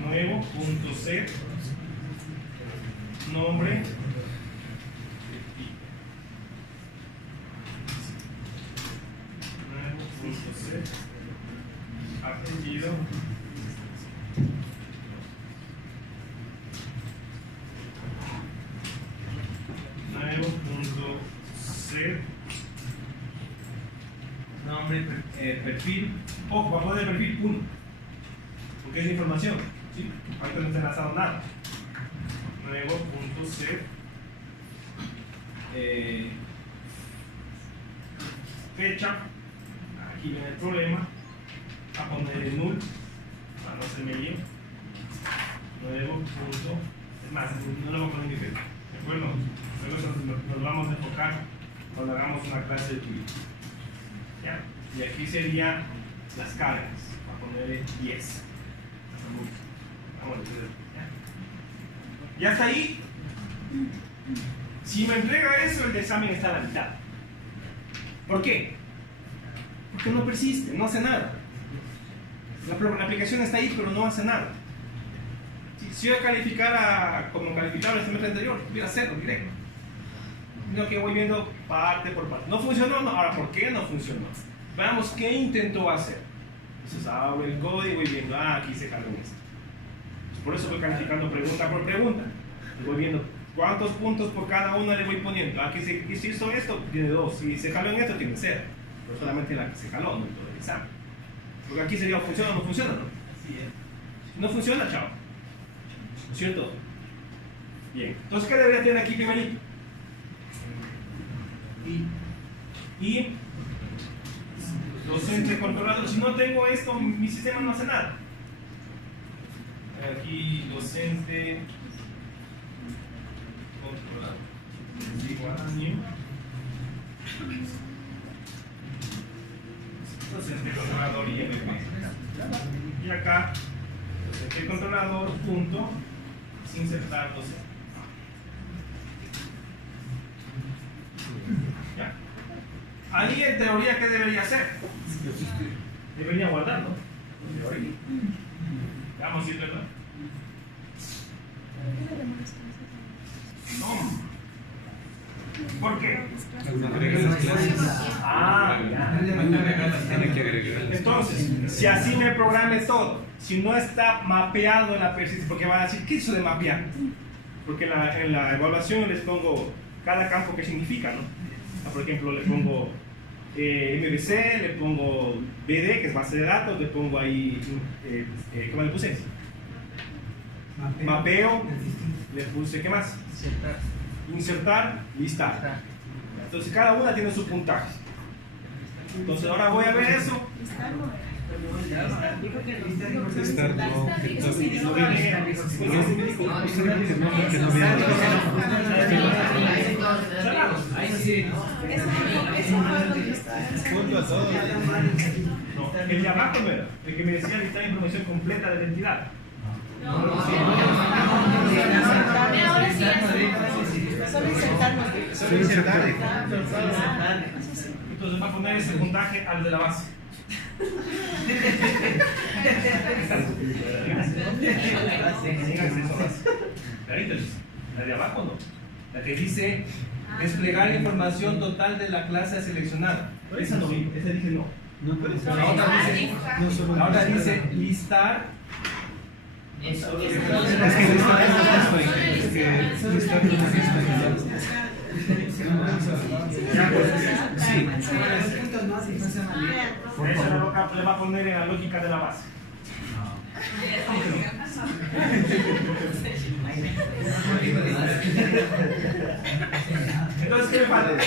nuevo punto set nombre nuevo punto set apellido nuevo punto set nombre perfil. Ojo, va a poner perfil 1 porque es información, ¿sí? Ahorita no está enlazado nada. Nuevo punto set fecha. Aquí viene el problema. A poner el null para no hacerme lío. Nuevo punto. Es más, no lo voy a poner ni fecha. ¿De acuerdo? Luego nos vamos a enfocar cuando hagamos una clase de Twitter. ¿Ya? Y aquí serían las cargas. Voy a ponerle 10. Vamos a decir, ¿ya? Y hasta ahí, si me entrega eso, el examen está a la mitad. ¿Por qué? Porque no persiste, no hace nada. La aplicación está ahí, pero no hace nada. Si yo calificara como calificaba el semestre anterior, hubiera cero directo. Sino que voy viendo parte por parte. ¿No funcionó? No. Ahora, ¿por qué no funcionó? Veamos qué intentó hacer. Entonces abro el código y voy viendo, aquí se jaló en esto. Por eso voy calificando pregunta por pregunta. Y voy viendo cuántos puntos por cada una le voy poniendo. Aquí se hizo esto, tiene 2. Si se jaló en esto, tiene 0. Pero solamente la que se jaló, no en todo el examen. Porque aquí sería, ¿funciona o no funciona? ¿No? No funciona, chao. ¿No es cierto? Bien. Entonces, ¿qué debería tener aquí primerito? Y docente controlador. Si no tengo esto, mi sistema no hace nada. Aquí docente controlador. Igual a new. Docente controlador IMP. Y acá, docente controlador punto insertar docente. ¿Ya? Ahí en teoría, ¿qué debería hacer? Debería guardar, ¿no? Vamos a ir, ¿verdad? No. ¿Por qué? Entonces, si así me programe todo, si no está mapeado en la persistencia, porque van a decir, ¿qué es eso de mapear? Porque en la evaluación les pongo cada campo que significa, ¿no? Por ejemplo, le pongo MVC, le pongo BD, que es base de datos, le pongo ahí, ¿cómo le puse? Mapeo, le puse, ¿qué más? Insertar, listar. Entonces cada una tiene su puntaje. Entonces ahora voy a ver eso. No, el de abajo no era, el que me decía listar información completa de la entidad. Ahora sí, solo insertar. Entonces va a poner ese puntaje al de la base. La de abajo no. La que dice desplegar información total de la clase seleccionada. Esa no vi, esa dije no. Ahora dice listar. Es que listar Eso le va a poner en la lógica de la base. Entonces, ¿qué me falta?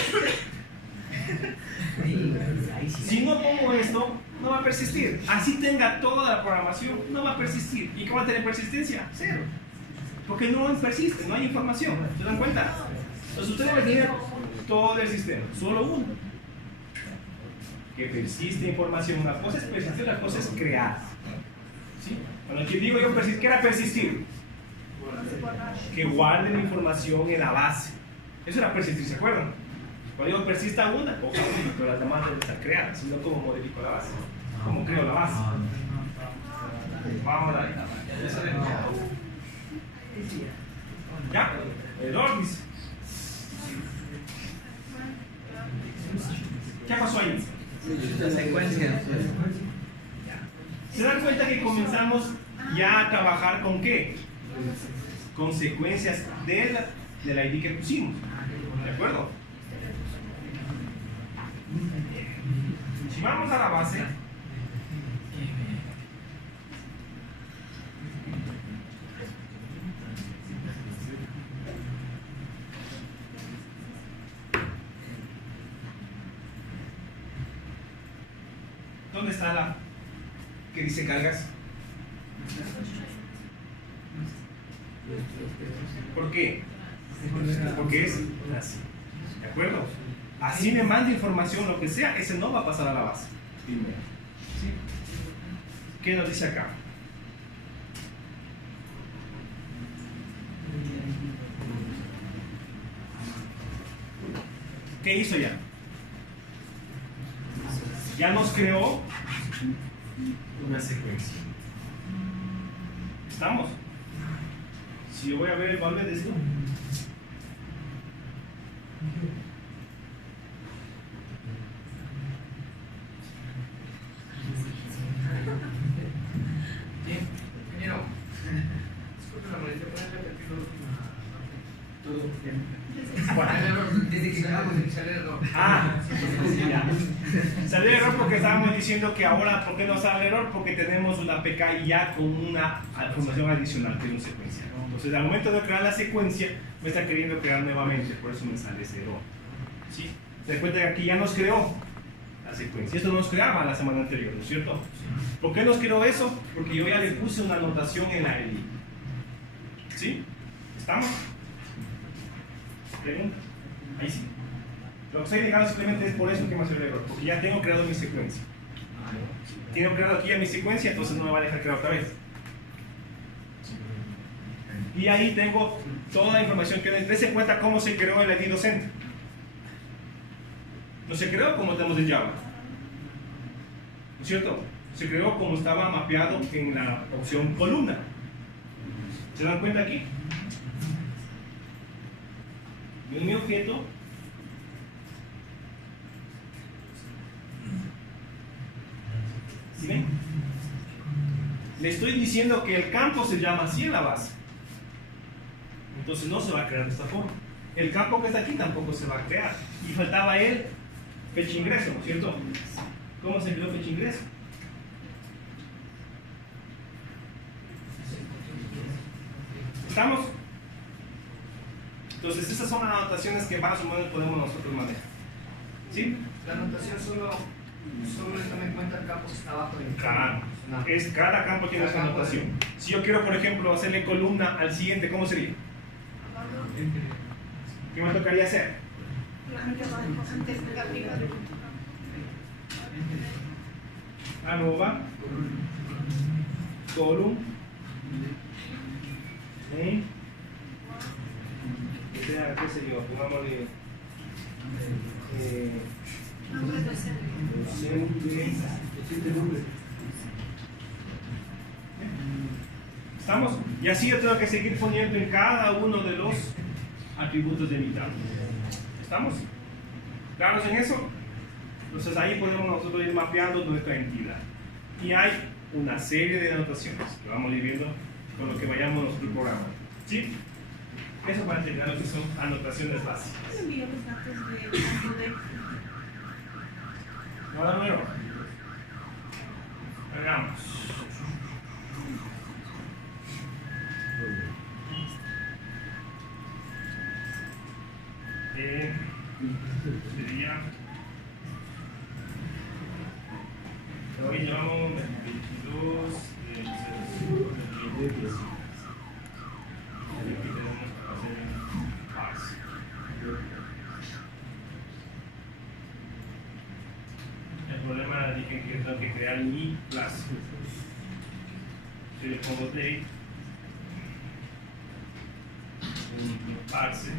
Si no pongo esto, no va a persistir. Así tenga toda la programación, no va a persistir. ¿Y qué va a tener persistencia? Cero. Porque no persiste, no hay información. ¿Se dan cuenta? Entonces usted debe tener todo el sistema, solo uno. Que persiste información. Una cosa es persistir, otra cosa es crear. ¿Sí? Cuando yo digo yo persistir, ¿qué era persistir? Que guarden la información en la base. Eso era persistir, ¿se acuerdan? Cuando digo persista una, o pero las demás deben estar creadas, sino como modifico la base. ¿Cómo creo la base? Vamos a dar. ¿Ya? Error dice. ¿Qué pasó ahí? La secuencia. ¿Se dan cuenta que comenzamos ya a trabajar con qué? Consecuencias del ID que pusimos. ¿De acuerdo? Si vamos a la base, ¿dónde está la que dice cargas? ¿Por qué? Porque es así. ¿De acuerdo? Así me manda información, lo que sea, ese no va a pasar a la base. Primero. ¿Sí? ¿Qué nos dice acá? ¿Qué hizo ya? Ya nos creó una secuencia. ¿Estamos? Si yo voy a ver el valor de esto, salió el error porque estábamos diciendo que ahora, ¿por qué no sale el error? Porque tenemos una PK ya con una información adicional que es una secuencia. Entonces, al momento de crear la secuencia, me está queriendo crear nuevamente, por eso me sale ese error. ¿Sí? Se dan cuenta que aquí ya nos creó la secuencia. Esto nos creaba la semana anterior, ¿no es cierto? ¿Por qué nos creó eso? Porque yo ya le puse una anotación en la ID. ¿Sí? ¿Estamos? ¿Pregunta? Ahí sí. Lo que estoy negando simplemente es por eso que me hace el error, porque ya tengo creado mi secuencia. Tengo creado aquí ya mi secuencia, entonces no me va a dejar crear otra vez. Y ahí tengo toda la información que dése cuenta cómo se creó el ID docente. No se creó como tenemos en Java. ¿No es cierto? Se creó como estaba mapeado en la opción columna. ¿Se dan cuenta aquí? En mi objeto ¿sí ven? Le estoy diciendo que el campo se llama así en la base. Entonces no se va a crear de esta forma. El campo que está aquí tampoco se va a crear. Y faltaba el fecha ingreso, ¿no es cierto? ¿Cómo se creó fecha ingreso? ¿Estamos? Entonces esas son las anotaciones que más o menos podemos nosotros manejar. ¿Sí? La anotación solo le toma en cuenta el campo que está abajo del Claro. Cada campo tiene su anotación. Si yo quiero, por ejemplo, hacerle columna al siguiente, ¿cómo sería? ¿Qué me tocaría hacer? Arroba column qué sé yo, pongámosle ¿estamos? Y así yo tengo que seguir poniendo en cada uno de los atributos de mi tabla. ¿Estamos? ¿Claros en eso? Entonces ahí podemos nosotros ir mapeando nuestra entidad. Y hay una serie de anotaciones que vamos a ir viendo con lo que vayamos nosotros programando. ¿Sí? Eso para entender lo que son anotaciones básicas. ¿Cuándo envió los datos de campo de? Ahora nuevo. Hagamos. Sería. Te doy clase. Yo le pongo date, un parse.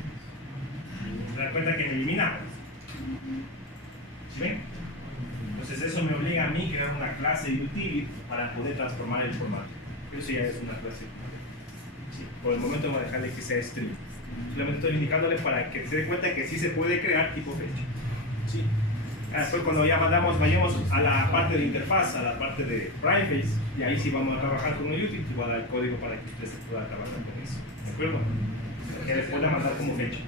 ¿Se dan cuenta que me eliminamos? ¿Sí ven? Entonces eso me obliga a mí a crear una clase de utility para poder transformar el formato. Eso ya es una clase. Sí, por el momento voy a dejarle que sea string. Simplemente estoy indicándole para que se dé cuenta que sí se puede crear tipo fecha. ¿Sí? Después cuando ya vayamos a la parte de interfaz, a la parte de Primeface, y ahí sí vamos a trabajar con el utility, voy a dar el código para que usted se pueda trabajar con eso. ¿De acuerdo? Que les pueda mandar como fecha.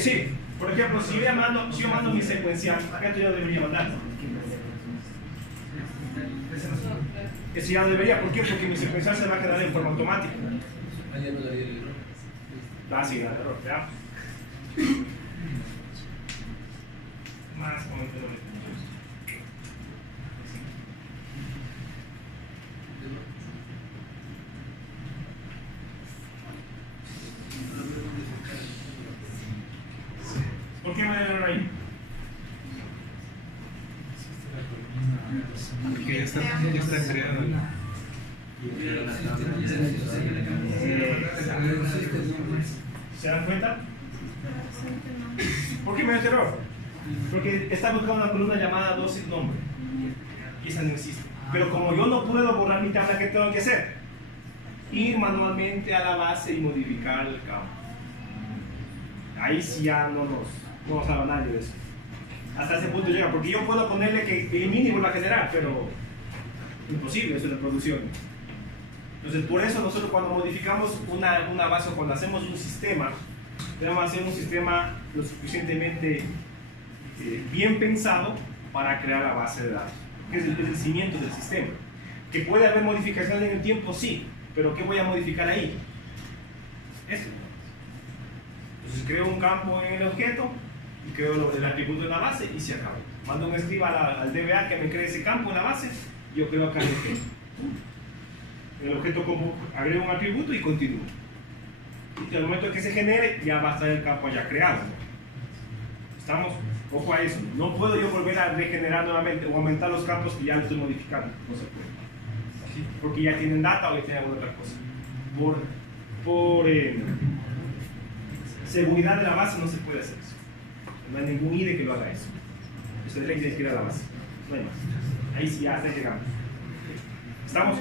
Sí, por ejemplo, si yo mando mi secuencial, acá yo debería mandar. Ese ya no debería, ¿por qué? Porque mi secuencial se va a quedar en forma automática. Sí, da error, veamos. Más comentarios. ¿Por qué me da error ahí? Porque ya está creado. ¿Se dan cuenta? ¿Por qué me da este error? Porque está buscando una columna llamada 2 sin nombre y esa no existe. Pero como yo no puedo borrar mi tabla, ¿qué tengo que hacer? Ir manualmente a la base y modificar el campo. Ahí sí ya no nos habla nadie de eso. Hasta ese punto llega, porque yo puedo ponerle que elimine y vuelva a generar, pero imposible eso en la producción. Entonces por eso nosotros cuando modificamos una base o cuando hacemos un sistema, debemos hacer un sistema lo suficientemente bien pensado para crear la base de datos, que es el cimiento del sistema. Que puede haber modificaciones en el tiempo, sí, pero ¿qué voy a modificar ahí? Eso. Entonces creo un campo en el objeto y creo el atributo en la base y se acabó. Mando un escriba al DBA que me cree ese campo en la base, yo creo acá el objeto. En el objeto agrego un atributo y continúo. Y al momento que se genere ya va a estar el campo ya creado. ¿Estamos? Ojo a eso. No puedo yo volver a regenerar nuevamente o aumentar los campos que ya lo estoy modificando. No se puede. ¿Sí? Porque ya tienen data o ya tienen alguna otra cosa. Por seguridad de la base no se puede hacer eso. No hay ningún IDE que lo haga eso. Eso es ley de ir a la base. No hay más. Ahí sí ya está llegando. ¿Estamos?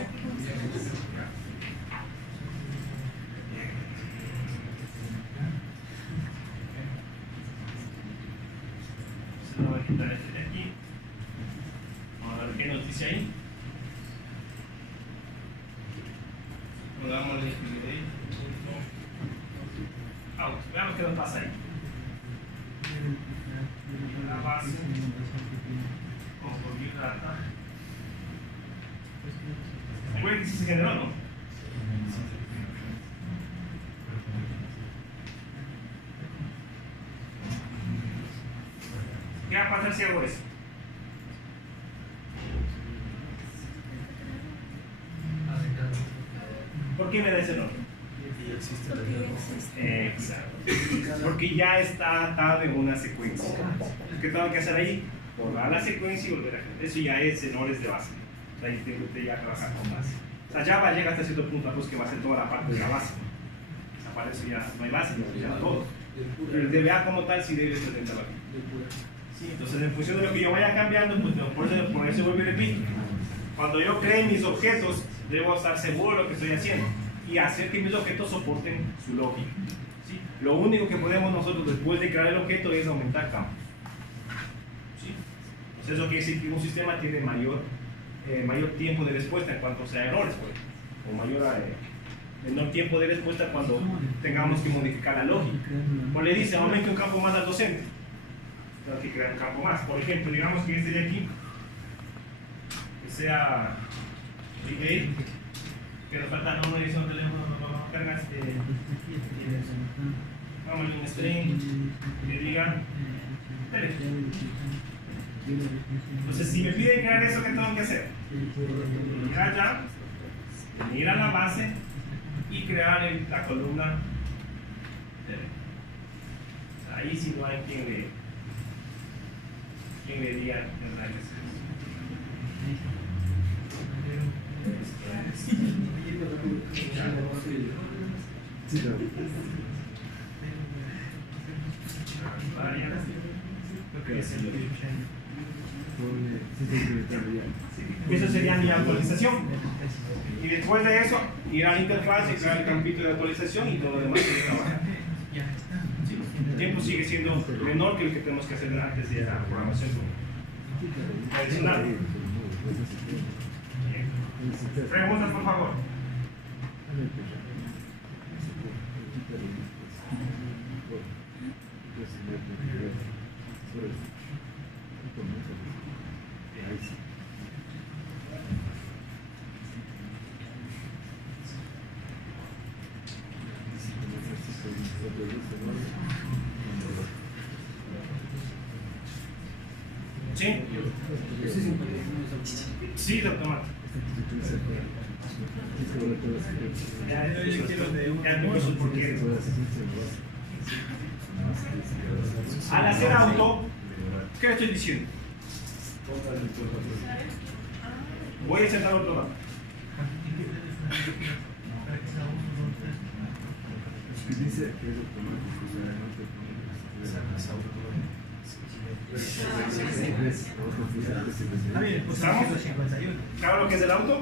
Se lo voy a quitar este de aquí. Vamos a ver qué nos dice ahí. Pongámosle ahí. Veamos qué nos pasa ahí. La base. Como por mi data. Recuerden que sí se generó, ¿no? ¿Qué va a pasar si hago eso? ¿Por qué me da ese error? Exacto. Porque ya está atado en una secuencia. ¿Qué tengo que hacer ahí? Borrar la secuencia y volver a generar. Eso ya es errores de base. Ahí tengo que ya trabajar con base. O sea, Java llega hasta cierto punto, pues que va a hacer toda la parte de la base. O sea, para eso ya no hay base, ya todo. Pero el DBA como tal sí debe presentarlo aquí. Sí, entonces en función de lo que yo vaya cambiando, pues por eso vuelvo y repito. Cuando yo cree mis objetos, debo estar seguro de lo que estoy haciendo y hacer que mis objetos soporten su lógica. ¿Sí? Lo único que podemos nosotros después de crear el objeto es aumentar campos. ¿Sí? Entonces eso quiere decir que un sistema tiene mayor tiempo de respuesta en cuanto sea errores, pues, o menor tiempo de respuesta cuando tengamos que modificar la lógica. O le dice, aumente un campo más al docente. Tengo que crear un campo más. Por ejemplo, digamos que este de aquí, que sea email, que nos falta nombre, dirección, teléfono, no vamos a cargar, vamos a un string que diga teléfono. Entonces, si me piden crear eso, ¿qué tengo que hacer? Ir allá, venir a la base y crear la columna teléfono. Ahí sí no hay quien le ¿Quién le diría tendrá que hacer eso? Eso sería mi actualización. Y después de eso, ir a la interfaz y crear el campito de actualización y todo lo demás que trabaja. El tiempo sigue siendo menor que el que tenemos que hacer antes de la programación tradicional. Preguntas, por favor. ¿Sí? Sí, doctor Marta. Al hacer auto, ¿qué le estoy diciendo? Voy a insertar otro dato. Dice que es automático, o sea, no te ¿Estamos? ¿Claro lo que es el auto? O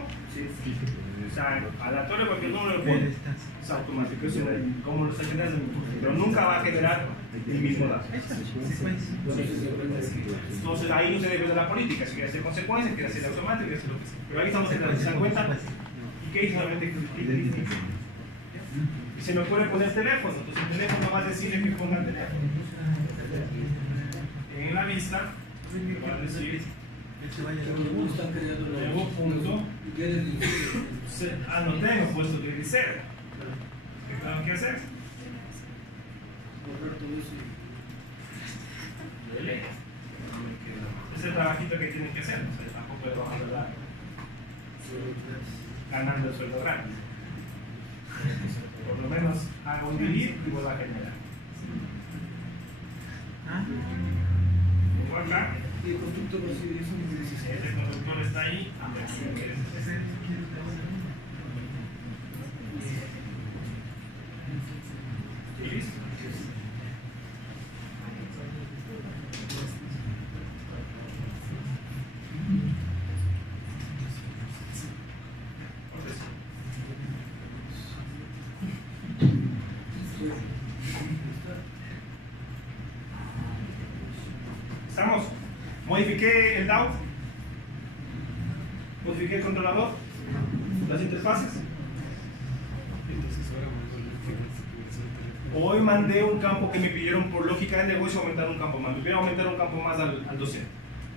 sea, aleatorio porque el número lo pone. Es automático, es como los generas, pero nunca va a generar el mismo dato. Entonces ahí no se debe de la política, si quiere hacer consecuencias, quiere hacer automático, quiere hacer lo que sea. Pero ahí estamos en ¿se dan cuenta? ¿Y qué hizo solamente? Y se me puede poner teléfono, entonces el teléfono va a decirle que ponga el teléfono. En la vista, va a decir, nuevo punto, no tengo puesto que dice. ¿Qué tengo que hacer? Es el trabajito que tienen que hacer, o sea, tampoco le vamos a dar ganando el sueldo gratis. Por lo menos hago un delete y vuelvo a generar. Vengo acá. El constructor recibe eso. Ese constructor está ahí. Y listo. ¿Estamos? Modifiqué el DAO, modifiqué el controlador, las interfaces. Hoy mandé un campo que me pidieron por lógica del negocio aumentar un campo más. Me pidieron aumentar un campo más al docente.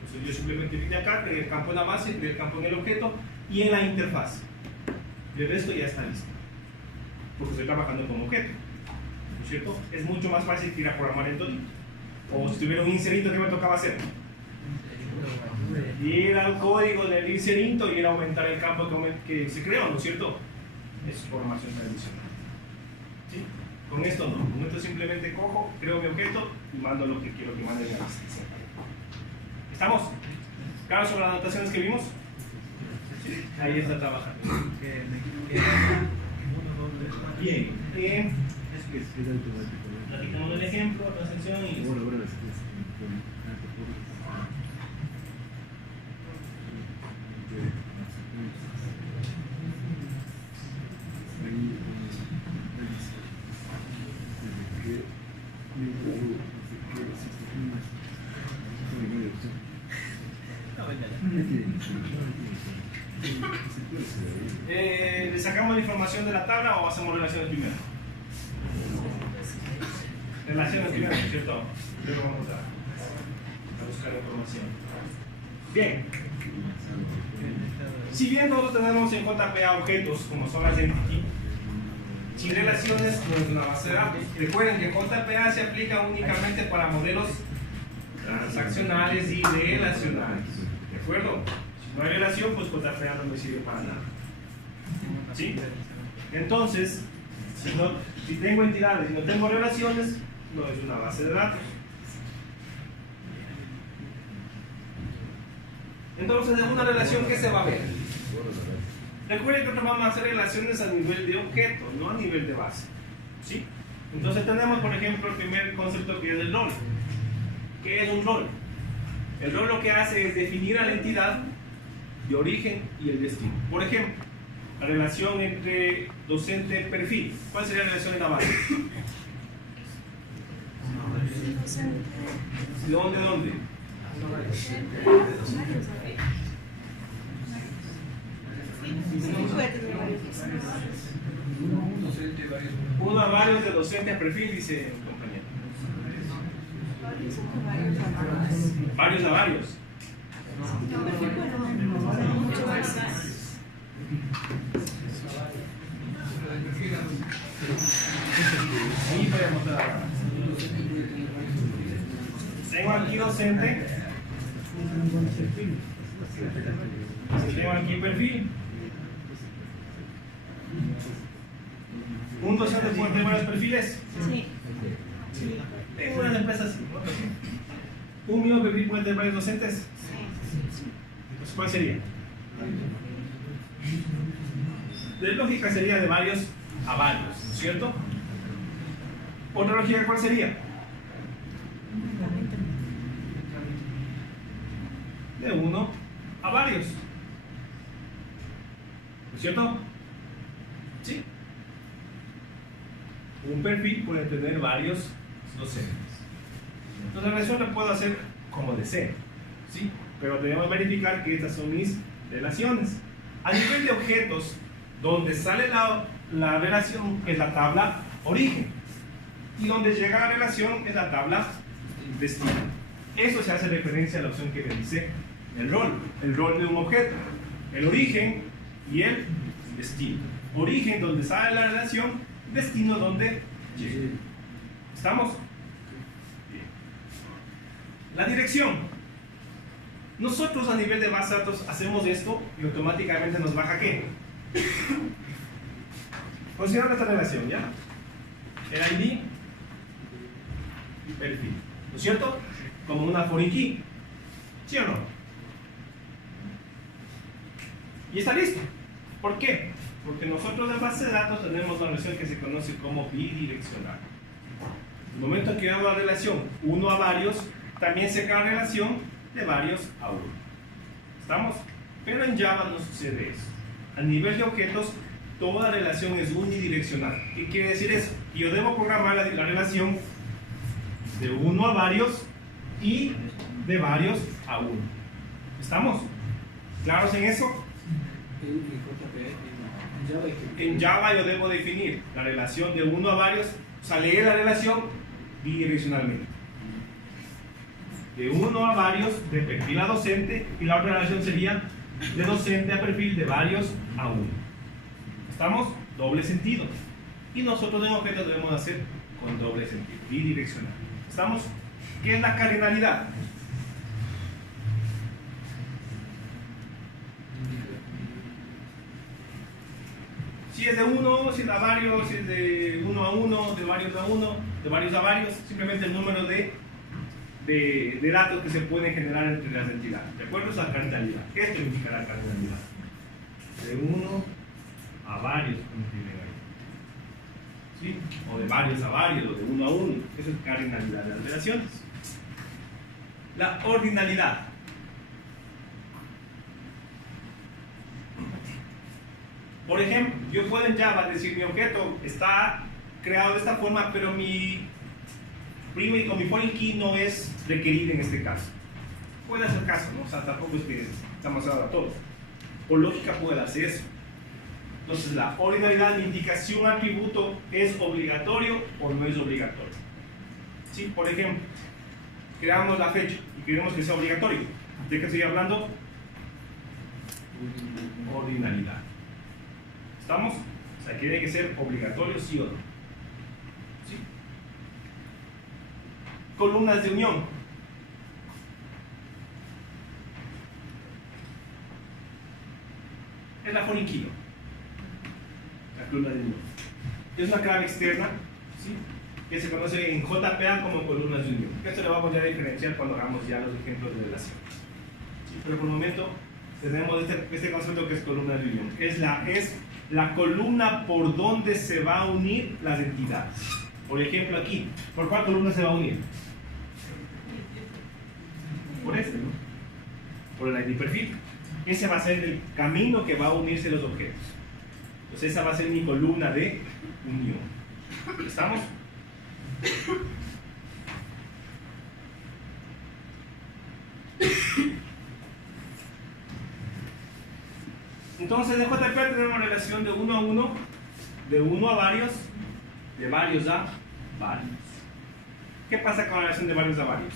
Entonces yo simplemente vine acá, creé el campo en la base, creé el campo en el objeto y en la interfaz. El resto ya está listo. Porque estoy trabajando con objeto. ¿No es cierto? Es mucho más fácil que ir a programar en todito. O si tuviera un inserito, ¿qué me tocaba hacer? Ir al código del inserito y ir a aumentar el campo que se creó, ¿no es cierto? Es programación tradicional. ¿Sí? Con esto no, con esto simplemente cojo, creo mi objeto y mando lo que quiero que mande en la lista. ¿Estamos? ¿Claro sobre las anotaciones que vimos? Sí, ahí está trabajando. Bien, platicamos el ejemplo, transacción y listo. ¿Le sacamos la información de la tabla o hacemos relaciones primero? Relaciones primero, ¿cierto? Luego vamos a buscar la información. Bien. Si bien nosotros tenemos en JPA objetos como son las entity, sin relaciones no es una base de datos. Recuerden que JPA se aplica únicamente para modelos transaccionales y relacionales. ¿De acuerdo? Si no hay relación, pues JPA no me sirve para nada. ¿Sí? Entonces, si tengo entidades y no tengo relaciones, no es una base de datos. Entonces, en una relación, ¿qué se va a ver? Recuerden que nosotros vamos a hacer relaciones a nivel de objeto, no a nivel de base. ¿Sí? Entonces tenemos, por ejemplo, el primer concepto que es el rol. ¿Qué es un rol? El rol lo que hace es definir a la entidad de origen y el destino. Por ejemplo, la relación entre docente-perfil. ¿Cuál sería la relación en la base? ¿Dónde? Uno a varios de docente a perfil, dice el compañero. Varios a varios. Ahí voy a mostrar. Tengo aquí docente. Tengo aquí perfil. ¿Un docente puede tener varios perfiles? Sí. Tengo unas empresas así. ¿Un mismo perfil puede tener varios docentes? Pues, ¿cuál sería? De lógica sería de varios a varios, ¿no es cierto? Otra lógica, ¿cuál sería? De uno a varios, ¿no es cierto? Sí. Un perfil puede tener varios docentes. Entonces la relación la puedo hacer como desee, ¿sí? Pero debemos verificar que estas son mis relaciones. A nivel de objetos, donde sale la relación es la tabla origen y donde llega la relación es la tabla destino. Eso se hace referencia a la opción que me dice el rol de un objeto, el origen y el destino. Origen donde sale la relación, destino donde llega. ¿Estamos? Bien. La dirección. Nosotros a nivel de base de datos hacemos esto y automáticamente nos baja ¿qué? Considerando esta relación, ¿ya? El ID y perfil, ¿no es cierto? Como una foreign key, ¿sí o no? Y está listo. ¿Por qué? Porque nosotros en base de datos tenemos una relación que se conoce como bidireccional. En el momento en que hago la relación uno a varios, también se crea la relación de varios a uno. ¿Estamos? Pero en Java no sucede eso. A nivel de objetos, toda relación es unidireccional. ¿Qué quiere decir eso? Que yo debo programar la relación de uno a varios y de varios a uno. ¿Estamos? ¿Claros en eso? En Java yo debo definir la relación de uno a varios, o sea, leer la relación bidireccionalmente. De uno a varios, de perfil a docente, y la otra relación sería de docente a perfil de varios a uno. ¿Estamos? Doble sentido. Y nosotros en objetos debemos hacer con doble sentido, bidireccional. ¿Estamos? ¿Qué es la cardinalidad? Si es de uno, si es a varios, si es de uno a uno, de varios a uno, de varios a varios, simplemente el número de datos que se pueden generar entre las entidades. ¿De acuerdo? Esa cardinalidad. ¿Qué significa la cardinalidad? De uno a varios, ¿sí? O de varios a varios, o de uno a uno. Eso es cardinalidad de las relaciones. La ordinalidad. Por ejemplo, yo puedo en Java decir mi objeto está creado de esta forma, pero mi primary o mi foreign key no es requerido en este caso. Puede hacer caso, ¿no? O sea, tampoco es que estamos hablando a todos. Por lógica puede hacer eso. Entonces, la ordinalidad de indicación atributo es obligatorio o no es obligatorio. ¿Sí? Por ejemplo, creamos la fecha y queremos que sea obligatorio. ¿De qué estoy hablando? Ordinalidad. ¿Estamos? O sea, tiene que ser obligatorio sí o no. ¿Sí? Columnas de unión. Es la foreign key. La columna de unión. Es una clave externa, ¿sí? Que se conoce en JPA como columnas de unión. Esto lo vamos ya a diferenciar cuando hagamos ya los ejemplos de relación. ¿Sí? Pero por el momento tenemos este concepto que es columna de unión. Es la columna por donde se va a unir las entidades. Por ejemplo aquí, ¿por cuál columna se va a unir? Por este, ¿no? Por el ID perfil. Ese va a ser el camino que va a unirse los objetos. Entonces esa va a ser mi columna de unión. ¿Estamos? Entonces en JP tenemos relación de 1 a 1, de 1 a varios, de varios a varios. ¿Qué pasa con la relación de varios a varios?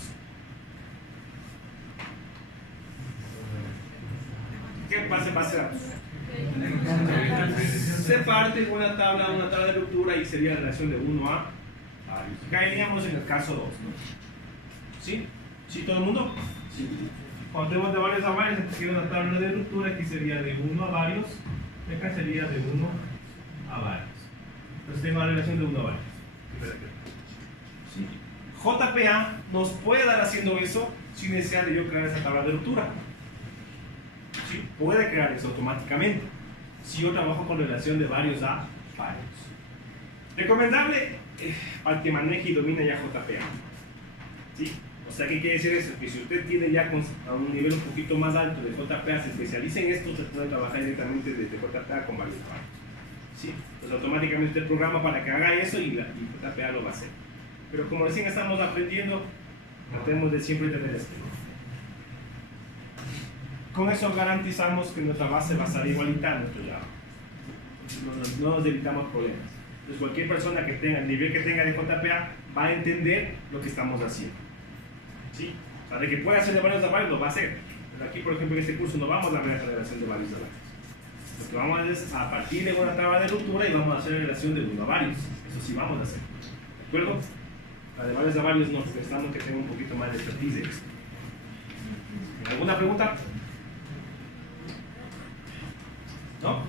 ¿Qué pasa en base a datos? Se parte con una tabla de ruptura y sería la relación de 1 a varios. Caeríamos en el caso 2, ¿no? ¿Sí? ¿Sí todo el mundo? Sí. Cuando tenemos de varios a varios, aquí sería una tabla de ruptura, aquí sería de 1 a varios, y acá sería de 1 a varios. Entonces tengo la relación de 1 a varios. ¿Sí? JPA nos puede dar haciendo eso sin necesidad de yo crear esa tabla de ruptura. ¿Sí? Puede crear eso automáticamente si yo trabajo con relación de varios a varios. Recomendable al que maneje y domine ya JPA. ¿Sí? O sea, ¿qué quiere decir eso? Que si usted tiene ya a un nivel un poquito más alto de JPA, se especializa en esto, se puede trabajar directamente desde JPA con varios varios. ¿Sí? Entonces automáticamente el programa para que haga eso y JPA lo va a hacer. Pero como recién estamos aprendiendo, tratemos de siempre tener esto. Con eso garantizamos que nuestra base va a estar igualita a nuestro Java. No nos evitamos problemas. Entonces cualquier persona que tenga el nivel que tenga de JPA va a entender lo que estamos haciendo. ¿Sí? O sea, de que puede hacer de varios a varios, lo va a hacer. Pero aquí, por ejemplo, en este curso no vamos a ver la relación de varios a varios. Lo que vamos a hacer es a partir de una tabla de ruptura y vamos a hacer la relación de 1 a varios. Eso sí vamos a hacer. ¿De acuerdo? La de varios a varios no, porque estamos que tenga un poquito más de expertise de esto. ¿Alguna pregunta? ¿No?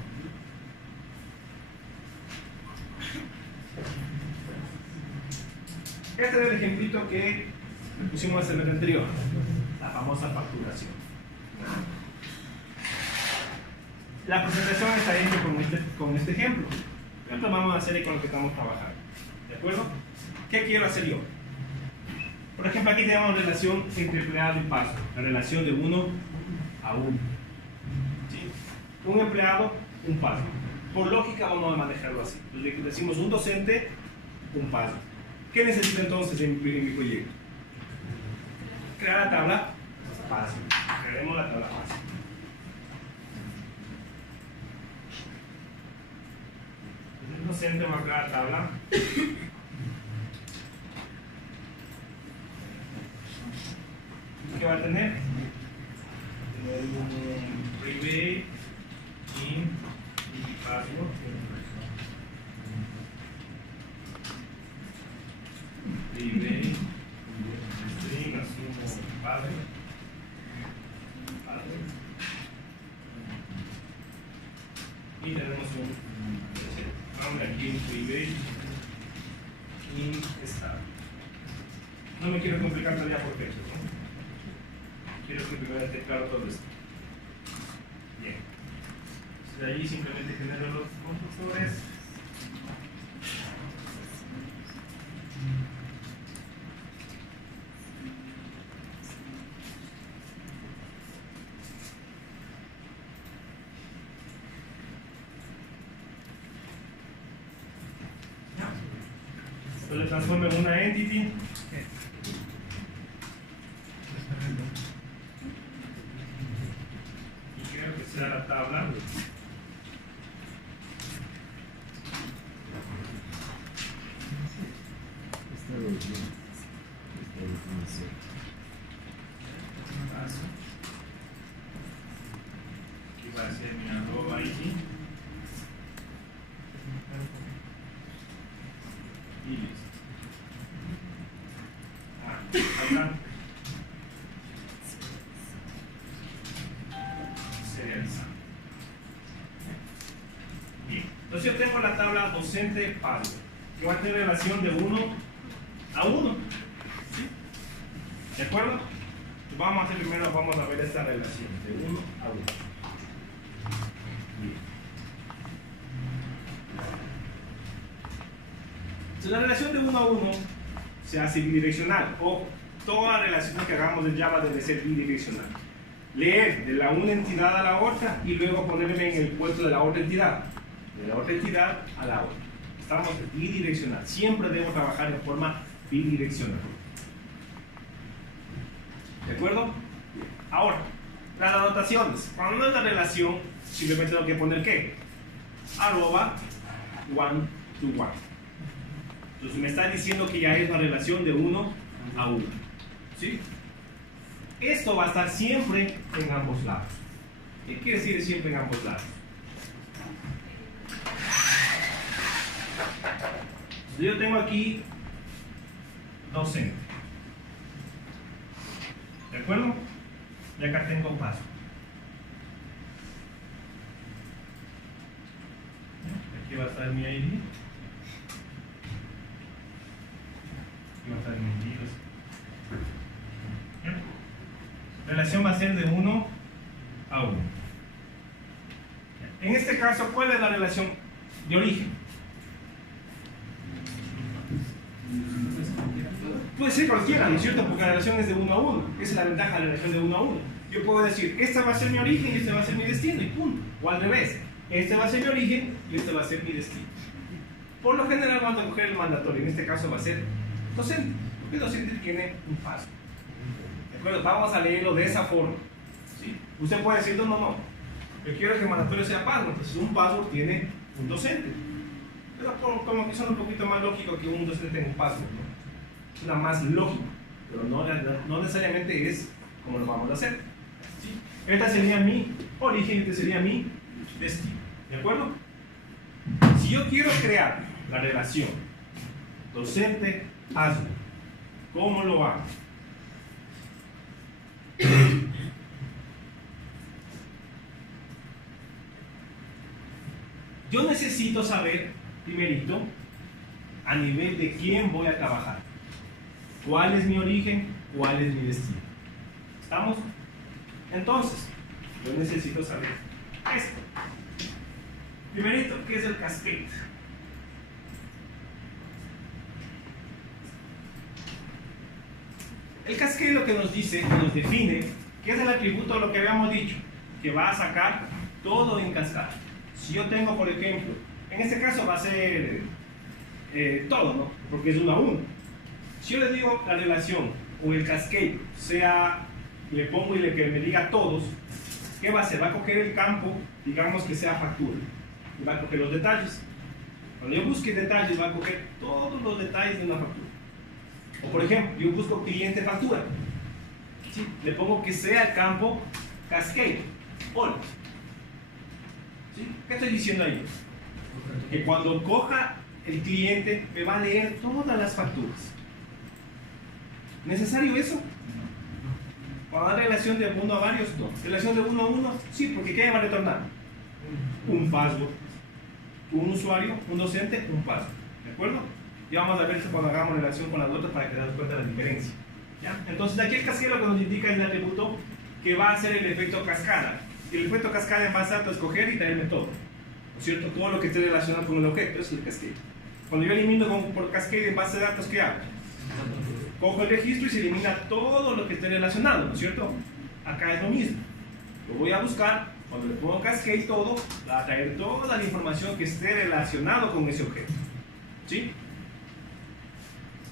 Este es el ejemplito que pusimos en el anterior, la famosa facturación. La presentación está hecha con este ejemplo. Nosotros vamos a hacer con lo que estamos trabajando. ¿De acuerdo? ¿Qué quiero hacer yo? Por ejemplo, aquí tenemos relación entre empleado y paso, la relación de 1 a 1. ¿Sí? Un empleado, un paso. Por lógica vamos a manejarlo así. Entonces, decimos un docente, un paso. ¿Qué necesito entonces en mi proyecto? Crear la tabla paso. Crearemos la tabla paso. El docente va a crear la tabla. ¿Qué va a tener? Un private in password. Private string, asumo padre. Y tenemos aquí un private in start. No me quiero complicar todavía por qué. Quiero que primero esté claro todo esto. Bien. De ahí simplemente genero los constructores. Esto le transformo en una entity. La tabla aquí va a ser mi arroba ID y listo. Acá entonces yo tengo la tabla docente padre, que va a tener relación de 1 a 1. ¿Sí? ¿De acuerdo? Vamos a hacer primero, vamos a ver esta relación de 1 a 1. Bien. Entonces, la relación de 1 a 1 se hace bidireccional. O toda relación que hagamos en Java debe ser bidireccional. Leer de la una entidad a la otra y luego ponerme en el puesto de la otra entidad. De la otra entidad a la otra. Estamos bidireccional. Siempre debemos trabajar en forma bidireccional. ¿De acuerdo? Ahora, las anotaciones. Cuando no es la relación, simplemente tengo que poner ¿qué? Arroba one to one. Entonces me está diciendo que ya es una relación de 1 a 1. ¿Sí? Esto va a estar siempre en ambos lados. ¿Qué quiere decir siempre en ambos lados? Entonces yo tengo aquí docente. ¿De acuerdo? Y acá tengo paso. Aquí va a estar mi ID. Aquí va a estar mi ID. La relación va a ser de 1 a 1. En este caso, ¿cuál es la relación de origen? Puede ser cualquiera, ¿no es cierto? Porque la relación es de 1 a 1. Esa es la ventaja de la relación de 1 a 1. Yo puedo decir, esta va a ser mi origen y este va a ser mi destino, y punto. O al revés, este va a ser mi origen y este va a ser mi destino. Por lo general vamos a coger el mandatorio. En este caso va a ser docente, porque el docente tiene un paso. ¿De acuerdo? Vamos a leerlo de esa forma. ¿Sí? Usted puede decir, no. Yo quiero que el mandatorio sea paso. Entonces un paso tiene un docente. Pero como que son un poquito más lógico que un docente tenga un paso, ¿no? Una más lógica, pero no necesariamente es como lo vamos a hacer. ¿Sí? Esta sería mi origen, este sería mi destino. ¿De acuerdo? Si yo quiero crear la relación docente, hazlo. ¿Cómo lo hago? Yo necesito saber, primerito, a nivel de quién voy a trabajar. ¿Cuál es mi origen? ¿Cuál es mi destino? ¿Estamos? Entonces, yo necesito saber esto. Primerito, ¿qué es el cascade? El cascade lo que nos dice, nos define, que es el atributo de lo que habíamos dicho, que va a sacar todo en cascada. Si yo tengo, por ejemplo, en este caso va a ser todo, ¿no? Porque es 1 a 1. Si yo les digo la relación o el cascade, sea, le pongo y que me diga todos, ¿qué va a hacer? Va a coger el campo, digamos que sea factura, y va a coger los detalles. Cuando yo busque detalles, va a coger todos los detalles de una factura. O por ejemplo, yo busco cliente factura. ¿Sí? Le pongo que sea el campo cascade, all. ¿Sí? ¿Qué estoy diciendo ahí? Que cuando coja el cliente, me va a leer todas las facturas. ¿Necesario eso? Cuando hay relación de 1 a varios, no. Relación de 1 a 1, sí, porque ¿qué va a retornar? Un password. Un usuario, un docente, un password. ¿De acuerdo? Ya vamos a ver eso cuando hagamos relación con las otras para que nos cuenta la diferencia. ¿Ya? Entonces aquí el cascade lo que nos indica es el atributo que va a hacer el efecto cascada. Y el efecto cascada en base a escoger y traerme todo. ¿No es cierto? Todo lo que esté relacionado con el objeto, eso es el cascade. Cuando yo elimino por cascade en base de datos, ¿qué hago? Cojo el registro y se elimina todo lo que esté relacionado, ¿no es cierto? Acá es lo mismo. Lo voy a buscar, cuando le pongo cascade todo, va a traer toda la información que esté relacionado con ese objeto. ¿Sí?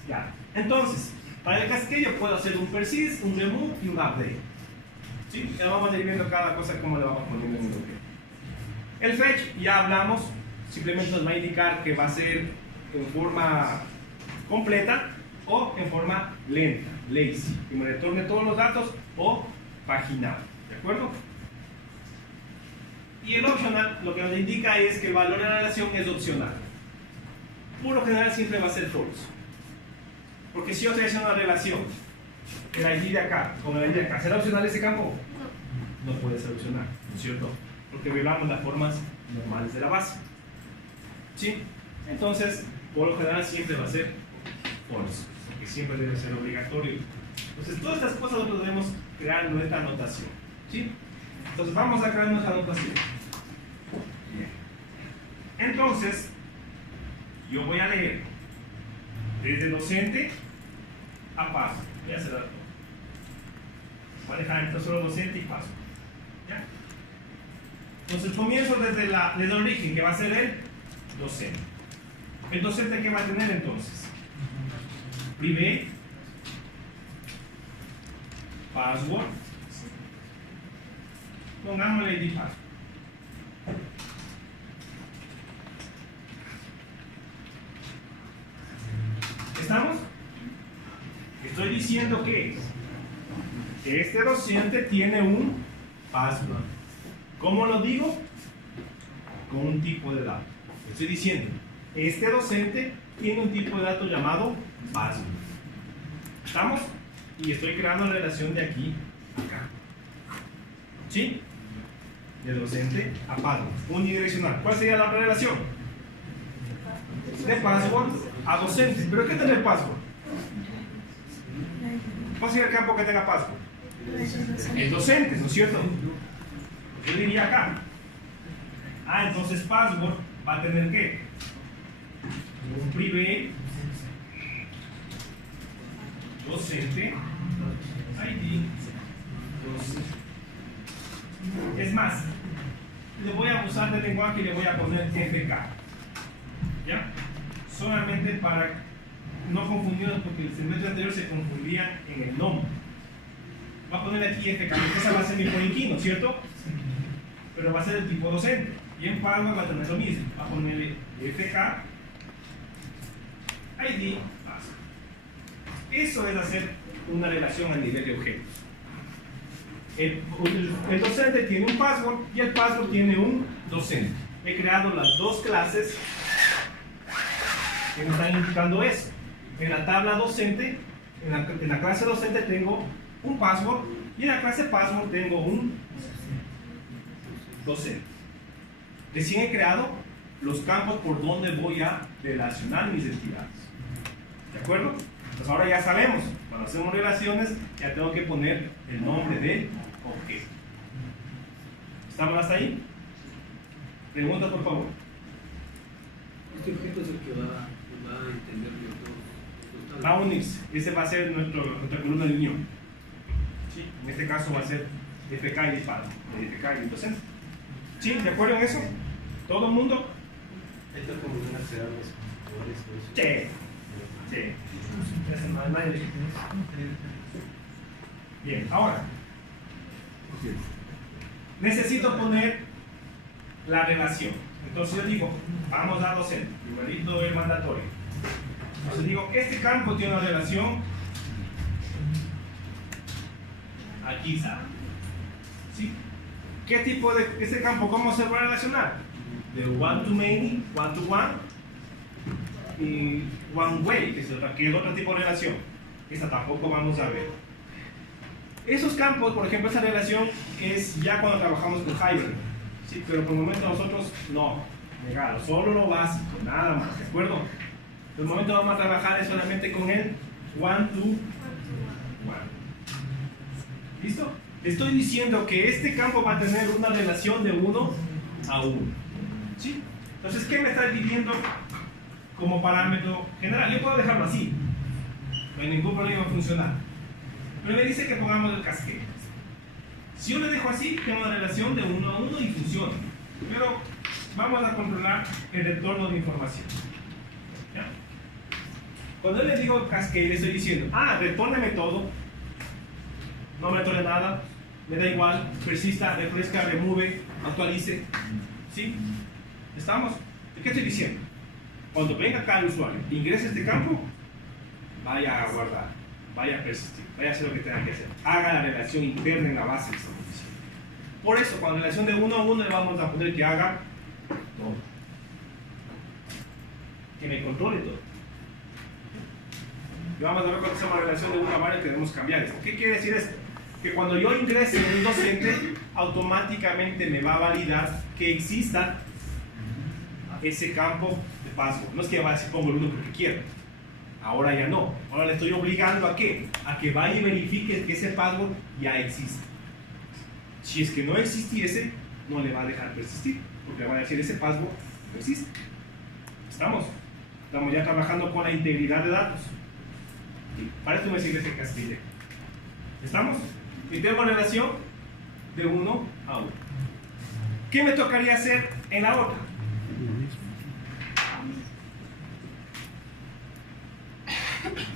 Ya. Entonces, para el cascade yo puedo hacer un persist, un remove y un update. ¿Sí? Ya vamos a ir viendo cada cosa cómo le vamos poniendo en el objeto. El fetch, ya hablamos, simplemente nos va a indicar que va a ser en forma completa o en forma lenta, lazy, que me retorne todos los datos o paginado, ¿de acuerdo? Y el optional lo que nos indica es que el valor de la relación es opcional. Por lo general siempre va a ser false. Porque si yo estoy haciendo una relación, el ID de acá con el ID de acá, ¿será opcional ese campo? No puede ser opcional, ¿no es cierto? Porque violamos las formas normales de la base. ¿Sí? Entonces, por lo general siempre va a ser false, porque siempre debe ser obligatorio. Entonces, todas estas cosas nosotros debemos crear nuestra anotación. ¿Sí? Entonces vamos a crear nuestra anotación. Bien. Entonces, yo voy a leer desde docente a paso. Voy a hacer algo. Voy a dejar entonces solo docente y paso. ¿Ya? Entonces comienzo desde el origen, que va a ser el docente. ¿El docente qué va a tener entonces? Privé, password, pongámosle ID password. ¿Estamos? Estoy diciendo que este docente tiene un password. ¿Cómo lo digo? Con un tipo de dato. Estoy diciendo, este docente tiene un tipo de dato llamado password. ¿Estamos? Y estoy creando la relación de aquí a acá. ¿Sí? De docente a password. Unidireccional. ¿Cuál sería la otra relación? De password a docente. ¿Pero qué tiene el password? ¿Cuál sería el campo que tenga password? El docente, ¿no es cierto? Yo diría acá. Ah, entonces password va a tener ¿qué? Un privé, docente, ID, docente. Es más, le voy a abusar del lenguaje y le voy a poner FK. ¿Ya? Solamente para no confundirnos, porque el semestre anterior se confundían en el nombre. Va a poner aquí FK, esa va a ser mi poliquino, ¿cierto? Pero va a ser el tipo docente. Y en Password va a tener lo mismo. Va a ponerle FK, ID, password. Eso es hacer una relación a nivel de objetos. El docente tiene un password y el password tiene un docente. He creado las dos clases que me están indicando eso. En la tabla docente, en la clase docente tengo un password y en la clase password tengo un docente. Recién he creado los campos por donde voy a relacionar mis entidades. ¿De acuerdo? Entonces ahora ya sabemos, cuando hacemos relaciones ya tengo que poner el nombre del objeto. ¿Estamos hasta ahí? Pregunta por favor. Este objeto es el que va a entender los dos. Va a unirse. Ese va a ser nuestra columna de unión. ¿Sí? En este caso va a ser FK y disparo. FK y docente. ¿Sí? ¿De acuerdo en eso? ¿Todo el mundo? Esto como una crear los computadores. Sí. Sí. Bien, ahora necesito poner la relación. Entonces yo digo, vamos a docente, igualito el mandatorio. Entonces digo, este campo tiene una relación aquí está. ¿Sí? ¿Qué tipo de este campo cómo se va a relacionar? De one to many, one to one y one way, que es otro tipo de relación. Esta tampoco vamos a ver. Esos campos, por ejemplo, esa relación es ya cuando trabajamos con Hybrid. Sí, pero por el momento nosotros no, negado, solo lo básico, nada más, ¿de acuerdo? Por el momento vamos a trabajar solamente con el one to one. ¿Listo? Estoy diciendo que este campo va a tener una relación de 1 a 1. ¿Sí? Entonces, ¿qué me está pidiendo como parámetro general? Yo puedo dejarlo así, no hay ningún problema funcional. Pero me dice que pongamos el cascade. Si yo le dejo así, tengo una relación de 1 a 1 y funciona. Pero vamos a controlar el retorno de información. ¿Ya? Cuando le digo cascade, le estoy diciendo, retórneme todo. No me retorne nada, me da igual, persista, refresca, remove, actualice. ¿Sí? ¿Estamos? ¿Qué estoy diciendo? Cuando venga acá el usuario, ingrese este campo, vaya a guardar, vaya a persistir, vaya a hacer lo que tenga que hacer. Haga la relación interna en la base que estamos diciendo. Por eso, cuando la relación de 1 a 1 le vamos a poner que haga todo. Que me controle todo. Y vamos a ver cuando hacemos la relación de 1 a varios tenemos que cambiar esto. ¿Qué quiere decir esto? Que cuando yo ingrese en un docente, automáticamente me va a validar que exista ese campo de password. No es que va a decir pongo el 1 porque quiero. Ahora ya no. Ahora le estoy obligando ¿a qué? A que vaya y verifique que ese password ya existe. Si es que no existiese, no le va a dejar persistir, porque le va a decir ese password no existe. Estamos ya trabajando con la integridad de datos. Y para esto me sirve ese castillo. ¿Estamos? Y tengo relación de 1 a 1. ¿Qué me tocaría hacer en la otra?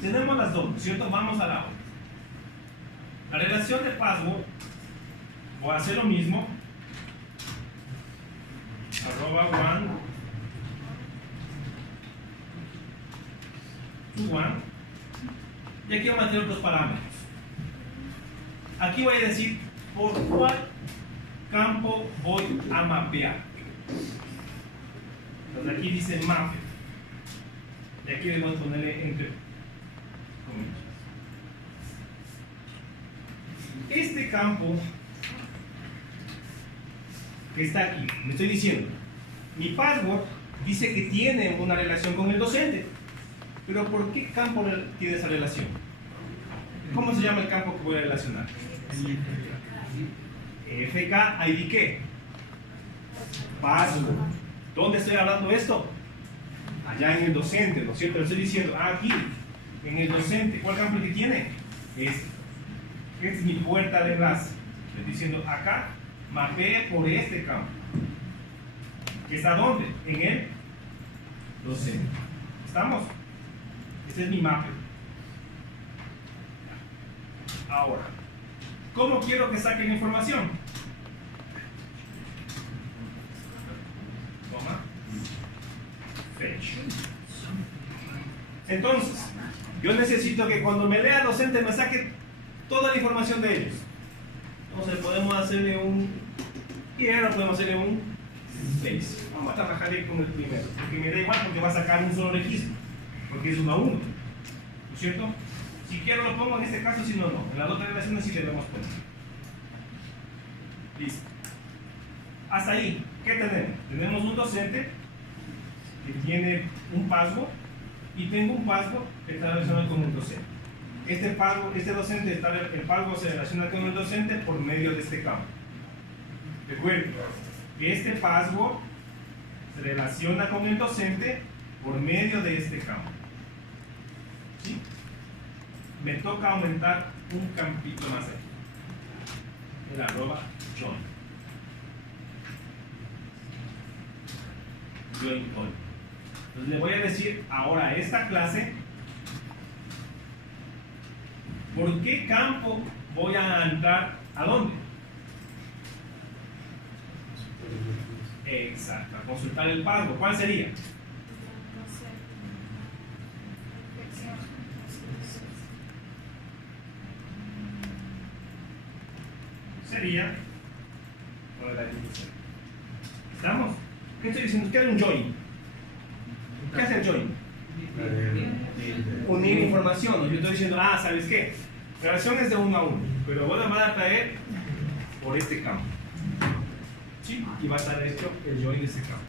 Tenemos las dos, ¿cierto? Vamos a la otra. La relación de password, voy a hacer lo mismo. @1 to 1. Y aquí voy a meter otros parámetros. Aquí voy a decir por cuál campo voy a mapear. Entonces aquí dice mape. Y aquí debemos ponerle entre comillas. Este campo que está aquí, me estoy diciendo, mi password dice que tiene una relación con el docente. Pero ¿por qué campo tiene esa relación? ¿Cómo se llama el campo que voy a relacionar? FK ID ¿qué? Password. ¿Dónde estoy hablando de esto? Allá en el docente, ¿no es cierto? Le estoy diciendo, aquí, en el docente, ¿cuál campo que tiene? Este. Esta es mi puerta de enlace. Estoy diciendo, acá, mapee por este campo. ¿Que está dónde? En el docente. ¿Estamos? Este es mi mape. Ahora, ¿cómo quiero que saquen información? Toma. Fetch. Entonces, yo necesito que cuando me lea el docente me saque toda la información de ellos. Entonces podemos hacerle un quiero, podemos hacerle un 6. Vamos a trabajar con el primero, porque me da igual porque va a sacar un solo registro, porque es 1 a 1, ¿no es cierto? Si quiero lo pongo en este caso, si no, no. En las otras relaciones sí debemos poner. Listo. Hasta ahí, ¿qué tenemos? Tenemos un docente que tiene un password y tengo un password que está relacionado con el docente. Este docente el password se relaciona con el docente por medio de este campo. Recuerden, este password se relaciona con el docente por medio de este campo. ¿Sí? Me toca aumentar un campito más aquí. El @join. Join all. Entonces le voy a decir ahora a esta clase por qué campo voy a entrar a dónde. Exacto, a consultar el password. ¿Cuál sería? Sería ¿estamos? ¿Qué estoy diciendo? ¿Qué es un join? ¿Qué hace el join? Unir información. Yo estoy diciendo, ¿sabes qué? La relación es de 1 a 1, pero voy a traer por este campo. ¿Sí? Y va a estar hecho el join de este campo.